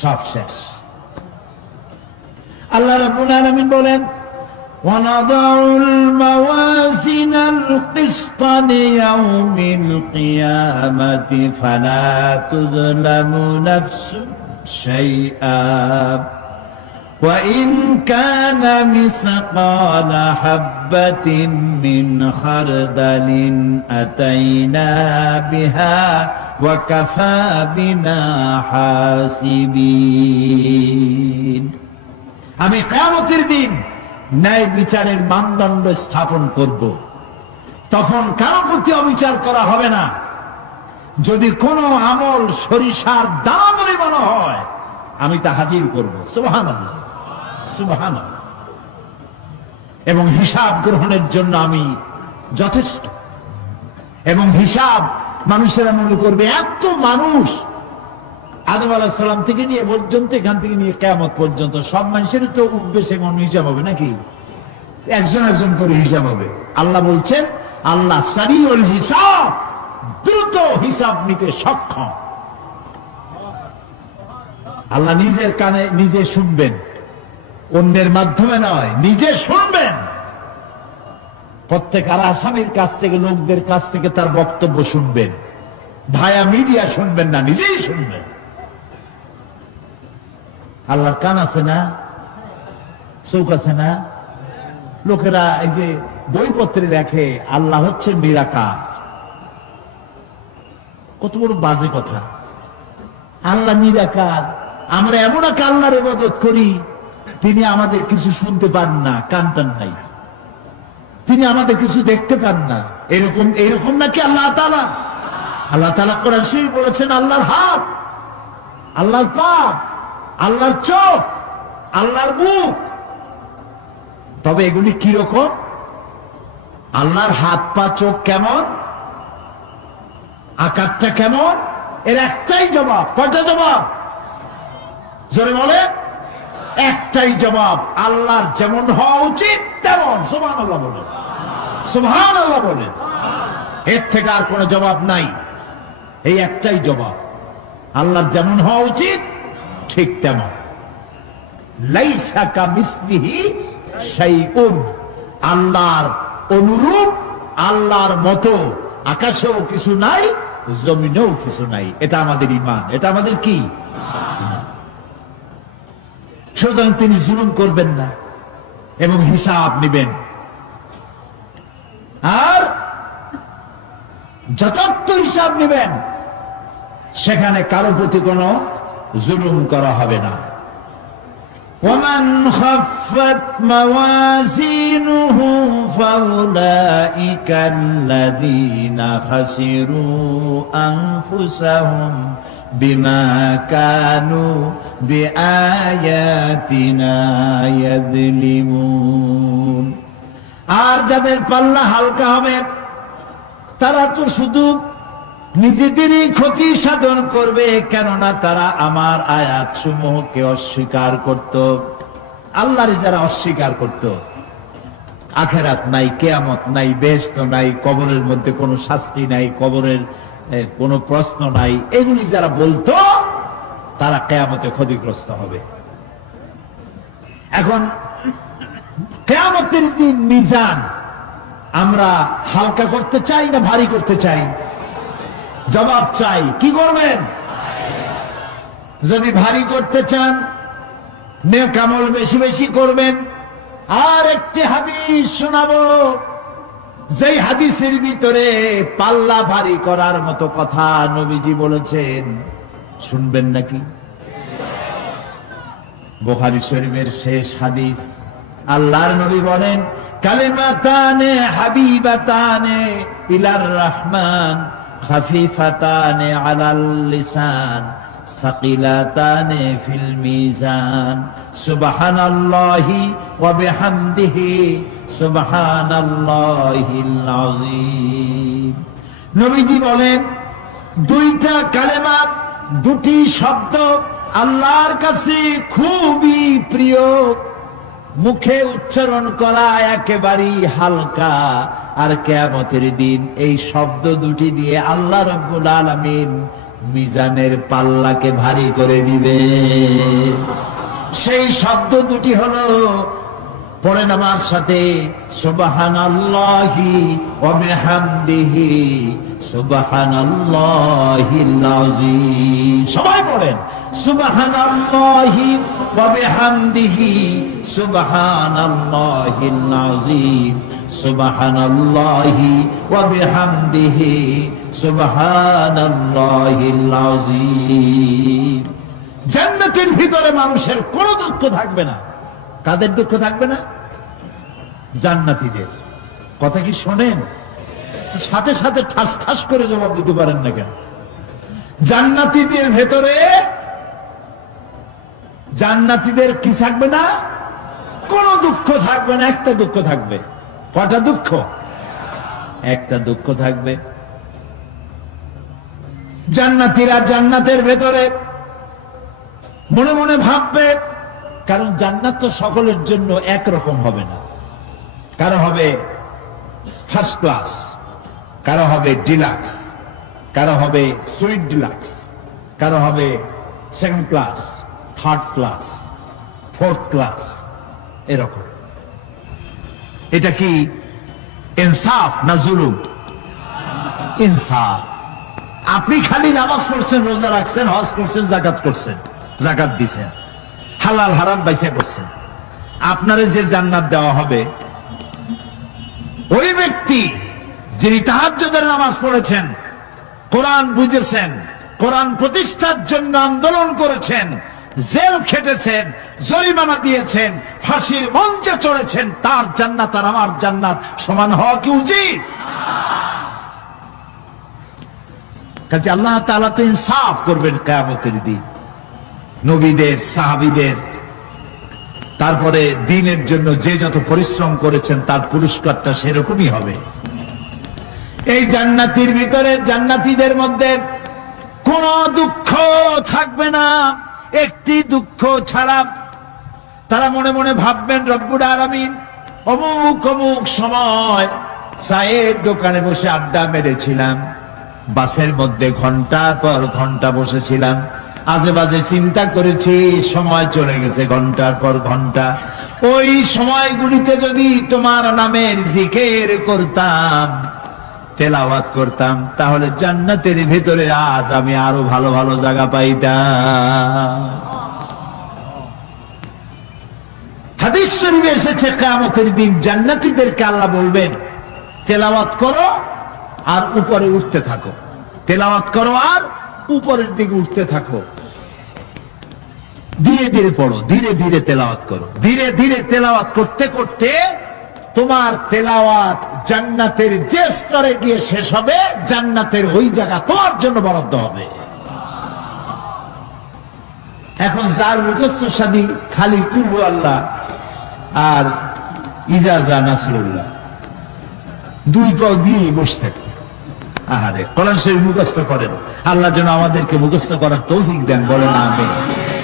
সব শেষ। আল্লাহ রাব্বুল আলামিন বলেন, وَنَضَعُ الْمَوَازِينَ الْقِسْطَ لِيَوْمِ الْقِيَامَةِ فَلَا تُظْلَمُ نَفْسٌ شَيْئًا وَإِنْ كَانَ مِثْقَالَ حَبَّةٍ مِّنْ خَرْدَلٍ أَتَيْنَا بِهَا وَكَفَى بِنَا حَاسِبِينَ। আমি কিয়ামতের দিন ন্যায় বিচারের মানদণ্ড স্থাপন করব। তখন কারো প্রতি অবিচার করা হবে না। যদি কোনো আমল সরিষার দানা পরিমাণ হয় আমি তা হাজির করব। সুবহানাল্লাহ, সুবহানাল্লাহ। এবং হিসাব গ্রহণের জন্য আমি যথেষ্ট। এবং হিসাব মানুষেরা মনে করবে এত মানুষ, আদম আলাইহিস সালাম থেকে নিয়ে পর্যন্ত, এখান থেকে নিয়ে কিয়ামত পর্যন্ত সব মানুষের তো উঠবে সেমন হিসাব হবে নাকি? একজন একজন করে হিসাব হবে। আল্লাহ বলছেন আল্লাহ সারিউল হিসাব, দ্রুত হিসাব নিতে সক্ষম। আল্লাহ নিজের কানে নিজে শুনবেন, অন্যের মাধ্যমে নয়, নিজে শুনবেন। প্রত্যেক আসামির কাছ থেকে, লোকদের কাছ থেকে তার বক্তব্য শুনবেন। ভায়া মিডিয়া শুনবেন না, নিজেই শুনবেন। আল্লাহর কান আছে না, চোখ আছে না? লোকেরা এই যে বইপত্রে লেখে আল্লাহ হচ্ছে নিরাকার, কত বড় বাজে কথা। আল্লাহ নিরাকার, আমরা এমন এক আল্লাহর ইবাদত করি তিনি আমাদের কিছু শুনতে পান না, কান টান নাই, তিনি আমাদের কিছু দেখতে পান না। এরকম নাকি আল্লাহ তাআলা? আল্লাহ তাআলা কোরআন শরীফে বলেছেন আল্লাহর হাত, আল্লাহর পা, আল্লাহর চোখ, আল্লাহর মুখ। তবে এগুলি কিরকম? আল্লাহর হাত পা চোখ কেমন, আকারটা কেমন, এর একটাই জবাব। কয়টা জবাব? জোরে বলেন। একটাই জবাব, আল্লাহর যেমন হওয়া উচিত তেমন। সুবহানাল্লাহ বলেন, সুবহানাল্লাহ বলেন। এর থেকে আর কোনো জবাব নাই, এই একটাই জবাব, আল্লাহর যেমন হওয়া উচিত ঠিক তেমন। লাইসা কামিসলিহি শাইউন, আল্লাহর অনুরূপ, আল্লাহর মতো আকাশেও কিছু নাই, জমিনেও কিছু নাই। এটা আমাদের ঈমান, এটা আমাদের কি? সুতরাং তিনি জুলুম করবেন না এবং হিসাব নেবেন। আর যথার্থ হিসাব নেবেন, সেখানে কারো প্রতি কোনো জুলুম করা হবে না। ومن خفت موازينه فأولئك الذين خسروا أنفسهم بما كانوا بآياتنا يظلمون। আর যাদের পাল্লা হালকা হবে তারা তো শুধু নিজেদেরই ক্ষতি সাধন করবে, কেননা তারা আমার আয়াত সমূহকে অস্বীকার করত। আল্লাহর যারা অস্বীকার করত, আখেরাত নাই, কিয়ামত নাই, বেহেশত নাই, কবরের মধ্যে কোনো শাস্তি নাই, কবরের কোনো প্রশ্ন নাই, এগুলি যারা বলতো তারা কিয়ামতে ক্ষতিগ্রস্ত হবে। এখন কিয়ামতের দিন মিজান আমরা হালকা করতে চাই না ভারী করতে চাই? জবাব চাই। কি করবেন? যদি ভারী করতে চান, নেক আমল বেশি বেশি করবেন। আর একটি হাদিস শোনাবো, যেই হাদিসের ভিতরে পাল্লা ভারী করার মতো কথা নবীজি বলেছেন। শুনবেন নাকি? বুখারী শরীফের শেষ হাদিস। আল্লাহর নবী বলেন, কালিমাতানে হাবিবাতানে ইলার রহমান খাফিফাতানে আলাল লিসান সাকিলাতানে ফিল মিজান সুবহানাল্লাহি ওয়া বিহামদিহি সুবহানাল্লাহিল আযীম। নবীজি বলেন, দুইটা কালেমা, দুটি শব্দ আল্লাহর কাছে খুবই প্রিয়, মুখে উচ্চারণ করা একেবারেই হালকা। আর কিয়ামতের দিন এই শব্দ দুটি দিয়ে আল্লাহ রাব্বুল আলামিন মিজানের পাল্লাকে ভারী করে দিবে। সেই শব্দ দুটি হলো, পড়েন আমার সাথে, সুবহানাল্লাহি ওয়া বিহামদিহি সুবহানাল্লাহিল আযীম। সবাই পড়েন, সুবহানাল্লাহি ওয়া বিহামদিহি সুবহানাল্লাহিল আযীম সুবহানাল্লাহি ওয়া বিহামদিহি সুবহানাল্লাহিল আযীম। জান্নাতের ভিতরে মানুষের কোনো দুঃখ থাকবে না। কাদের দুঃখ থাকবে না? জান্নাতীদের। কথা কি শোনেন? সাথে সাথে ঠাস ঠাস করে জবাব দিতে পারেন না কেন? জান্নাতীদের ভেতরে, জান্নাতীদের কি থাকবে না? কোন দুঃখ থাকবে না। একটা দুঃখ থাকবে। কটা দুঃখ? একটা দুঃখ থাকবে। জান্নাতীরা জান্নাতের ভেতরে মনে মনে ভাববে, কারণ জান্নাত তো সকলের জন্য একরকম হবে না। কারো হবে ফার্স্ট ক্লাস, কারো হবে ডিলাক্স, কারো হবে সুইট ডিলাক্স, কারো হবে second class, third class, fourth class, এরকম। এটা কি ইনসাফ না জুলুম? ইনসাফ। আপনি খালি নামাজ পড়ছেন, রোজা রাখছেন, হজ করছেন, যাকাত করছেন, যাকাত দিছেন, হালাল হারাম বাইসা করছেন, আপনারে যে জান্নাত দেওয়া হবে, ওই ব্যক্তি যিনি তাহাজ্জুদের নামাজ পড়েছেন, কোরআন বুঝেছেন, কোরআন প্রতিষ্ঠার জন্য আন্দোলন করেছেন, জেল খেটেছেন, জরিমানা দিয়েছেন, ফাঁসির মঞ্চে চড়েছেন, তার জান্নাত আর আমার জান্নাত সমান হওয়া কি উচিত? কাজে আল্লাহ তাআলা তো ইনসাফ করবেন কিয়ামতের দিন। নবীদের, সাহাবীদের তারপরে দ্বীনের জন্য যে যত পরিশ্রম করেছেন তার পুরস্কারটা সেরকমই হবে। এই জান্নাতের ভিতরে জান্নাতীদের মধ্যে কোন দুঃখ থাকবে না, একটি দুঃখ ছাড়া। তারা মনে মনে ভাববেন রব্বুল আলামিন অমুক অমুক সময় চায়ের দোকানে বসে আড্ডা মেরেছিলাম, বাসের মধ্যে ঘন্টার পর ঘন্টা বসেছিলাম, আজে বাজে চিন্তা করেছি, সময় চলে গেছে ঘন্টার পর ঘন্টা। ওই সময়গুলিতে যদি তোমার নামের জিকির করতাম, তেলাওয়াত করতাম, তাহলে জান্নাতের ভিতরে আজ আমি আরো ভালো ভালো জায়গা পাইতাম। হাদিস শরীফে এসেছে কিয়ামতের দিন জান্নাতীদেরকে আল্লাহ বলবেন তেলাওয়াত করো আর উপরে উঠতে থাকো, তেলাওয়াত করো আর উপরের দিকে উঠতে থাকো, ধীরে ধীরে পড়ো, ধীরে ধীরে তেলাওয়াত করো। ধীরে ধীরে তেলাওয়াত করতে করতে তোমার তেলাওয়াত জান্নাতের যে স্তরে গিয়ে শেষ হবে, জান্নাতের ওই জায়গা তোমার জন্য বরাদ্দ হবে। এখন যার মুখস্থ সাদি খালি কুলু আল্লাহ আর ইজাজা নাসরুল্লাহ, দুই পাও দিয়েই বসে থাকে। আহারে, কোরআন শরীফ মুখস্থ করেন, আল্লাহ যেন আমাদেরকে মুখস্থ করার তৌফিক দেন, বলেন আমিন।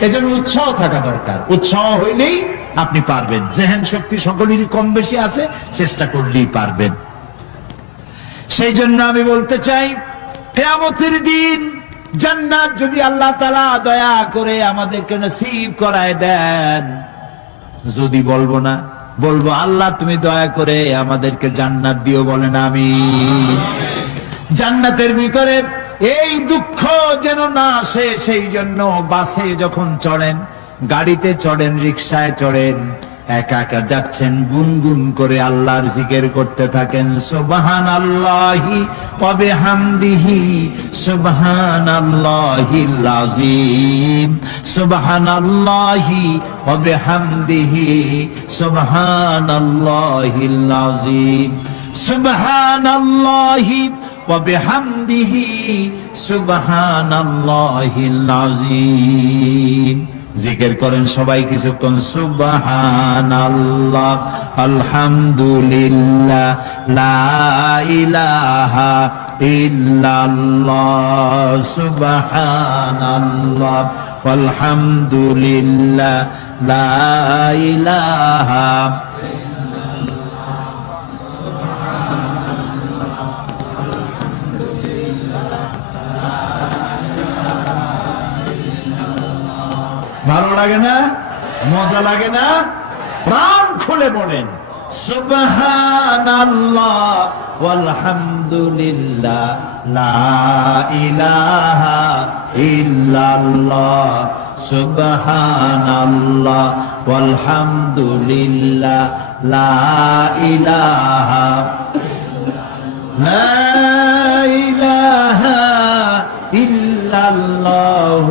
এজন্য উৎসাহ থাকা দরকার, উৎসাহ হইলেই আপনি পারবেন। জেহেন শক্তি সকলেরই কম বেশি আছে, চেষ্টা করলেই পারবেন। সেই জন্য আমি বলতে চাই, কিয়ামতের দিন জান্নাত যদি আল্লাহ তাআলা দয়া করে আমাদেরকে নসিব করায় দেন, যদি বলবো না, বলবো আল্লাহ তুমি দয়া করে আমাদেরকে জান্নাত দিও, বলেন আমিন। জান্নাতের ভিতরে এই দুঃখ যেন না আসে, সেই জন্য বাসে যখন চড়েন, গাড়িতে চড়েন, রিকশায় চড়েন, একা একা যাচ্ছেন, গুনগুন করে আল্লাহর জিকির করতে থাকেন। সুবহানাল্লাহি ওয়া বিহামদিহি সুবহানাল্লাহিল আযীম, সুবহানাল্লাহি ওয়া বিহামদিহি সুবহানাল্লাহিল আযীম, সুবহানাল্লাহি ওয়া বিহামদিহি সুবহানাল্লাহিল আযীম। জিকির করেন সবাই কিছুক্ষণ, সুবহানাল্লাহ, আলহামদুলিল্লাহ, লা ইলাহা ইল্লাল্লাহ, সুবহানাল্লাহ, আলহামদুলিল্লাহ, লা ইলাহা। ভালো লাগে না? মজা লাগে না? প্রাণ খুলে বলেন সুবহানাল্লাহ ওয়ালহামদুলিল্লাহ, লা ইলাহা ইল্লাল্লাহ, সুবহানাল্লাহ ওয়ালহামদুলিল্লাহ, লা ইলাহা, লা ইলাহা ইল্লাল্লাহ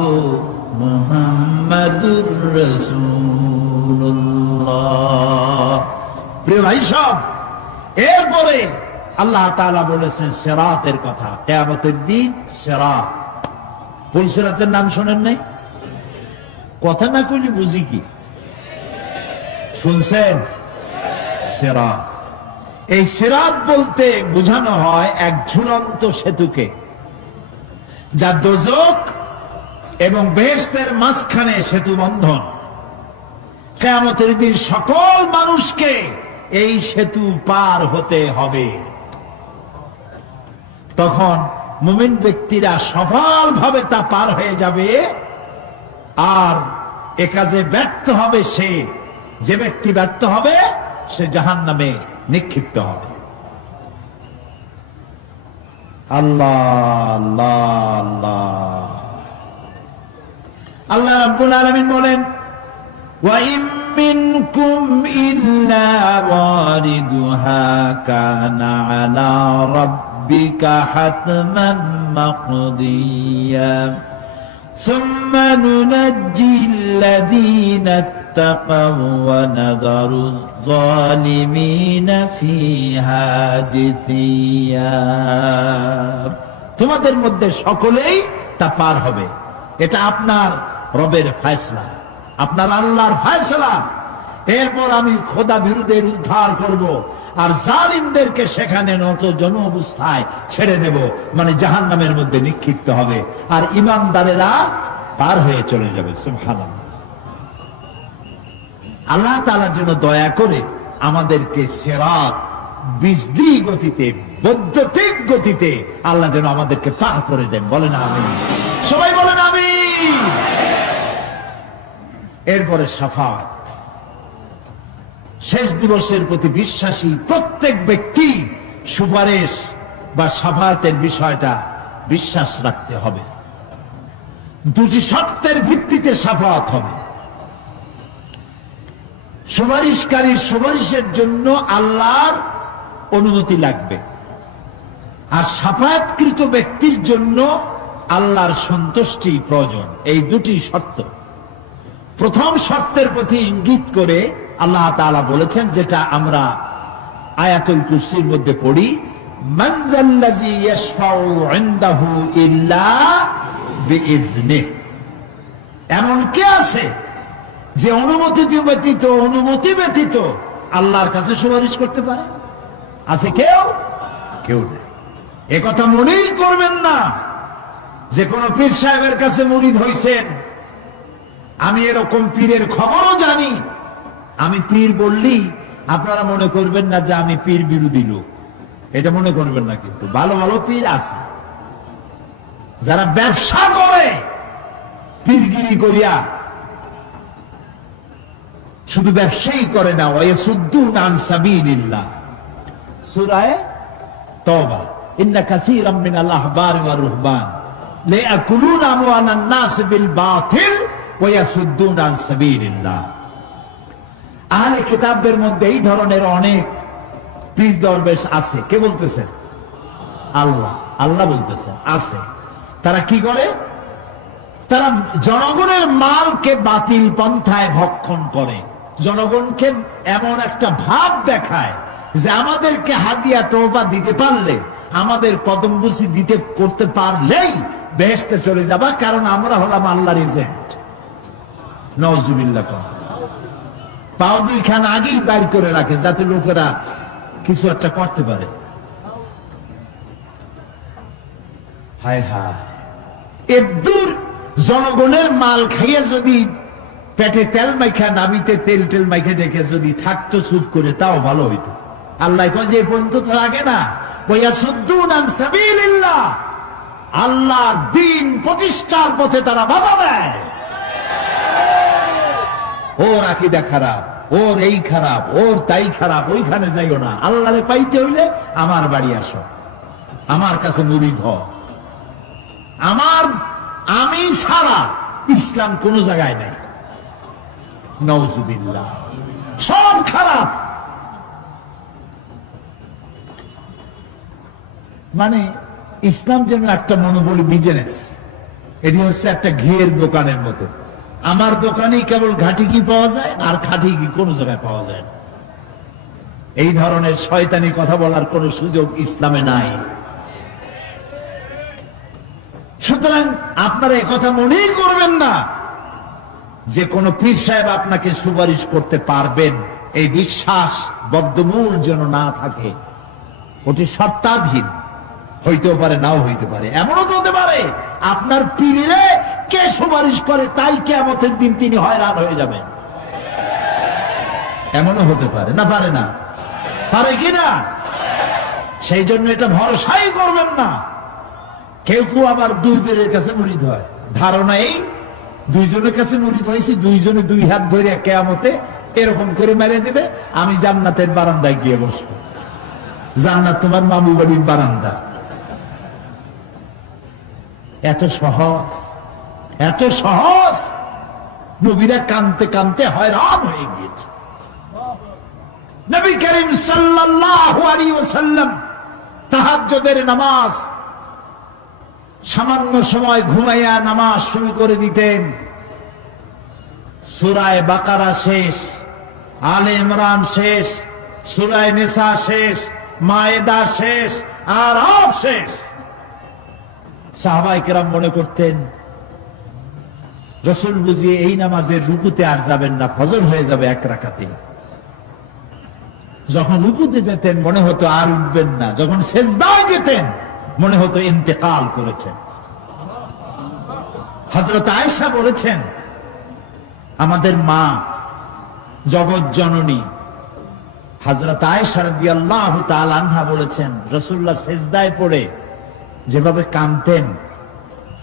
মুহাম্মাদুর রাসূলুল্লাহ। প্রিয় ভাই সব, এরপরে আল্লাহ তাআলা বলেছেন সিরাতের কথা। কিয়ামতের দিন সিরাত, কোন সিরাতের নাম শোনেন নাই? কথা না কইলে বুঝি কি? শুনছেন? সিরাত। এই সিরাত বলতে বোঝানো হয় এক ঝুলন্ত সেতুকে, যা দোজখ এবং বেহেশতের মাঝখানে সেতু বন্ধন। কিয়ামতের দিন সকল মানুষকে এই সেতু পার হতে হবে। তখন মুমিন ব্যক্তিরা সফলভাবে তা পার হয়ে যাবে, আর এ কাজে ব্যর্থ হবে সে, যে ব্যক্তি ব্যর্থ হবে সে জাহান্নামে নিক্ষিপ্ত হবে। আল্লাহ আল্লাহ আল্লাহ। আল্লাহ রাব্বুল আলামিন বলেন, ওয়া ইম মিনকুম ইল্লা ওয়ারিদুহা কানা আলা রাব্বিকা হাতমান মাকদিয়া সুম্মা নুনাজ্জিল্লাযীনা ইত্তাকাও ওয়া নাযারুয যালিমিনা ফীহা জিসিয়া। তোমাদের মধ্যে সকলেই তা পার হবে। এটা আপনার রবের ফয়সালা, আপনার আল্লাহর ফয়সালা। এরপর আমি খোদা বিরুদ্ধের উদ্ধার করব, আর জালিমদেরকে সেখানে নত জন অবস্থায় ছেড়ে দেব, মানে জাহান্নামের মধ্যে নিক্ষিপ্ত হবে, আর ইমানদারেরা পার হয়ে চলে যাবে। সুবহানাল্লাহ। আল্লাহ তাআলার জন্য দয়া করে আমাদেরকে সিরাত বিজলি গতিতে, বৈদ্যুতিক গতিতে আল্লাহ যেন আমাদেরকে পার করে দেন। বলেন আমিন। সবাই বলেন আমিন। এরপরে শাফাত, শেষ দিবসের প্রতি বিশ্বাসী প্রত্যেক ব্যক্তি সুপারিশ বা শাফাতের বিষয়টা বিশ্বাস রাখতে হবে। দুটি শর্তের ভিত্তিতে শাফাত হবে। সুপারিশকারীর সুপারিশের জন্য আল্লাহর অনুমতি লাগবে, আর শাফায়াতকৃত ব্যক্তির জন্য আল্লাহর সন্তুষ্টি প্রয়োজন। এই দুটি শর্ত। প্রথম শর্তের প্রতি ইঙ্গিত করে আল্লাহ তাআলা বলেছেন, যেটা আমরা আয়াতুল কুরসির মধ্যে পড়ি, মান যাল্লাযী ইয়াশফাউ ইনদাহু ইল্লা বিইজনিহি। এমন কে আছে যে অনুমতি ব্যতীত আল্লাহর কাছে সুপারিশ করতে পারে? আছে কেউ? কেউ নেই। একথা মনেই করবেন না যে কোন পীর সাহেবের কাছে মুরিদ হইছেন। আমি এরকম পীরের খবরও জানি। আমি পীর বললি আপনারা মনে করবেন না যে আমি পীর বিরোধী লোক, এটা মনে করবেন না। কিন্তু ভালো ভালো পীর আছে যারা ব্যবসা করে পীরগিরি করিয়া, শুধু ব্যবসায়ী করে না, ওয়ায়াসুদ্দুনা আন সাবিলিল্লাহ। সূরা তাওবা, ইন্না কাসীরাম মিনাল আহবারি ওয়ার রুহবান লায়াকুলুনা আমওয়ালান নাস বিল বাতিল ওয়ায়াসুদ্দুনা আন সাবিলিল্লাহ। আহলে কিতাবদের মধ্যে এই ধরনের অনেক পীর দরবেশ আছে। কে বলতেছেন? আল্লাহ। আল্লাহ বলতেছেন আছে। তারা কি করে? তারা জনগণের মালকে বাতিল পন্থায় ভক্ষণ করে। জনগণকে এমন একটা ভাব দেখায় যে আমাদেরকে হাদিয়া তওবা দিতে পারলে, আমাদের কদমবুসি দিতে করতে পারলেই বেহেশতে চলে যাবা, কারণ আমরা হলাম আল্লাহর এজেন্ট। নাউজুবিল্লাহ। পাও দুইখান আগেই বাইর করে রাখে যাতে লোকেরা কিছু একটা করতে পারে। হায় হায়, এদূর জনগণের মাল খাইয়া যদি পেটে তেল মাইখা, নাবিতে তেল টেল মাইখা ডেকে যদি থাকতো চুপ করে, তাও ভালো হইতো। আল্লাহ কয় যে পর্যন্ত তো লাগে না, ওয়ায়াসুদ্দুনা আন সাবিলিল্লাহ, আল্লাহর দ্বীন প্রতিষ্ঠার পথে তারা বাধা দেয়। ওর আকীদা খারাপ, ওর এই খারাপ, ওর তাই খারাপ, ওইখানে যাইও না। আল্লাহরে পাইতে হইলে আমার বাড়ি আসো, আমার কাছে মুরিদ হও। আমি ছাড়া ইসলাম কোন জায়গায় নাই। নাউজুবিল্লাহ। সব খারাপ। মানে ইসলাম যেন একটা মনোবলী বিজনেস। এটি হচ্ছে একটা ঘিয়ের দোকানের মতো। আমার দোকানেই কেবল ঘাটি ঘি পাওয়া যায়, আর খাঁটি ঘি কোন জায়গায় পাওয়া যায় না। এই ধরনের শয়তানি কথা বলার কোন সুযোগ ইসলামে নাই। সুতরাং আপনারা একথা মনেই করবেন না যে কোন পীর সাহেব আপনাকে সুপারিশ করতে পারবেন। এই বিশ্বাস বদ্ধমূল যেন না থাকে। ওটি শর্তাধীন, হইতেও পারে, নাও হইতে পারে। এমনও তো হতে পারে আপনার পীরে কে সুপারিশ করে তাই কিয়ামতের দিন তিনি হয়রান হয়ে যাবেন। এমনও হতে পারে। না পারে না? পারে কিনা? সেই জন্য এটা ভরসাই করবেন না। কেউ কেউ আবার দুই পীরের কাছে মুরিদ হয়। ধারণা এই দুইজনের কাছে মুরিদ হয়েছি, দুইজনে দুই হাত ধরে কিয়ামতে এরকম করে মেরে দিবে, আমি জান্নাতের বারান্দায় গিয়ে বসবো। জান্নাত তোমার মামু বাড়ির বারান্দা। এত সহজ, এত সহজ। নবীরা কানতে কানতে হয়রান হয়ে গিয়েছে। নবী করিম সাল্লাল্লাহু আলাইহি ওয়াসাল্লাম তাহাজ্জুদের নামাজ সামান্য সময় ঘুমাইয়া নামাজ শুরু করে দিতেন। সূরা বাকারা শেষ, আলে ইমরান শেষ, সূরা নিসা শেষ, মায়েদা শেষ, আরাফ শেষ। সাহাবায়ে কেরাম মনে করতেন রাসূল বুঝিয়ে এই নামাজের রুকুতে আর যাবেন না, ফজর হয়ে যাবে এক রাকাতে। যখন রুকুতে যেতেন মনে হতো আর উঠবেন না, যখন সেজদায় যেতেন মনে হতো ইন্তেকাল করেছেন। হযরত আয়েশা বলেছেন, আমাদের মা জগৎ জননী হযরত আয়েশা রাদিয়াল্লাহু তাআলা আনহা বলেছেন, রাসূলুল্লাহ সেজদায় পড়ে যেভাবে কাঁদতেন,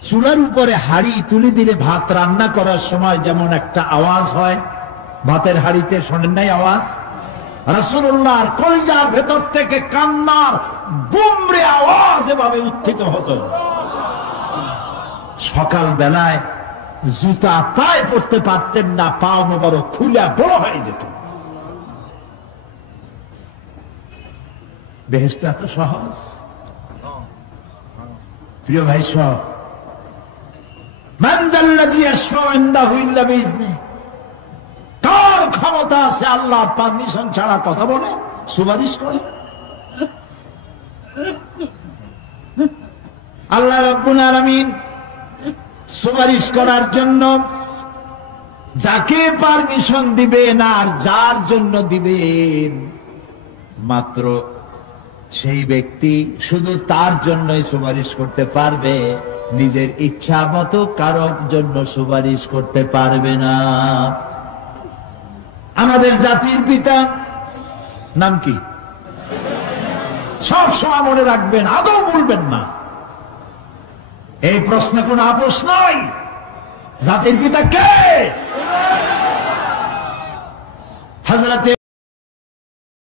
চুলার উপরে হাড়ি তুলে দিলে ভাত রান্না করার সময় যেমন একটা আওয়াজ হয়, ভাতের হাড়িতে শোনেন নাই আওয়াজ? রাসূলুল্লাহর কলিজার ভেতর থেকে কান্নার গুমরে আওয়াজ এভাবে উত্থিত হতো। সকাল বেলায় জুতা পায়ে পড়তে পারতেন না, পা মোবারক খুলে বড় হয়ে যেত। বেহেশত এত সহজ? প্রিয় ভাই সব, মান যাল্লাযী ইয়াশফাউ ইনদাহু ইল্লা বিইজনিহি, কার ক্ষমতা আছে আল্লাহর পারমিশন ছাড়া কথা বলে, সুপারিশ করে? আল্লাহ রাব্বুল আলামিন সুপারিশ করার জন্য যাকে পারমিশন দিবেন আর যার জন্য দিবেন মাত্র সেই ব্যক্তি শুধু তার জন্যই সুপারিশ করতে পারবে, নিজের ইচ্ছা মতো কারোর জন্য সুপারিশ করতে পারবে না। আমাদের জাতির পিতা নাম কি? সব সময় মনে রাখবেন, আদৌ বলবেন না। এই প্রশ্নে কোন আপোষ নয়। জাতির পিতা কে? হযরতে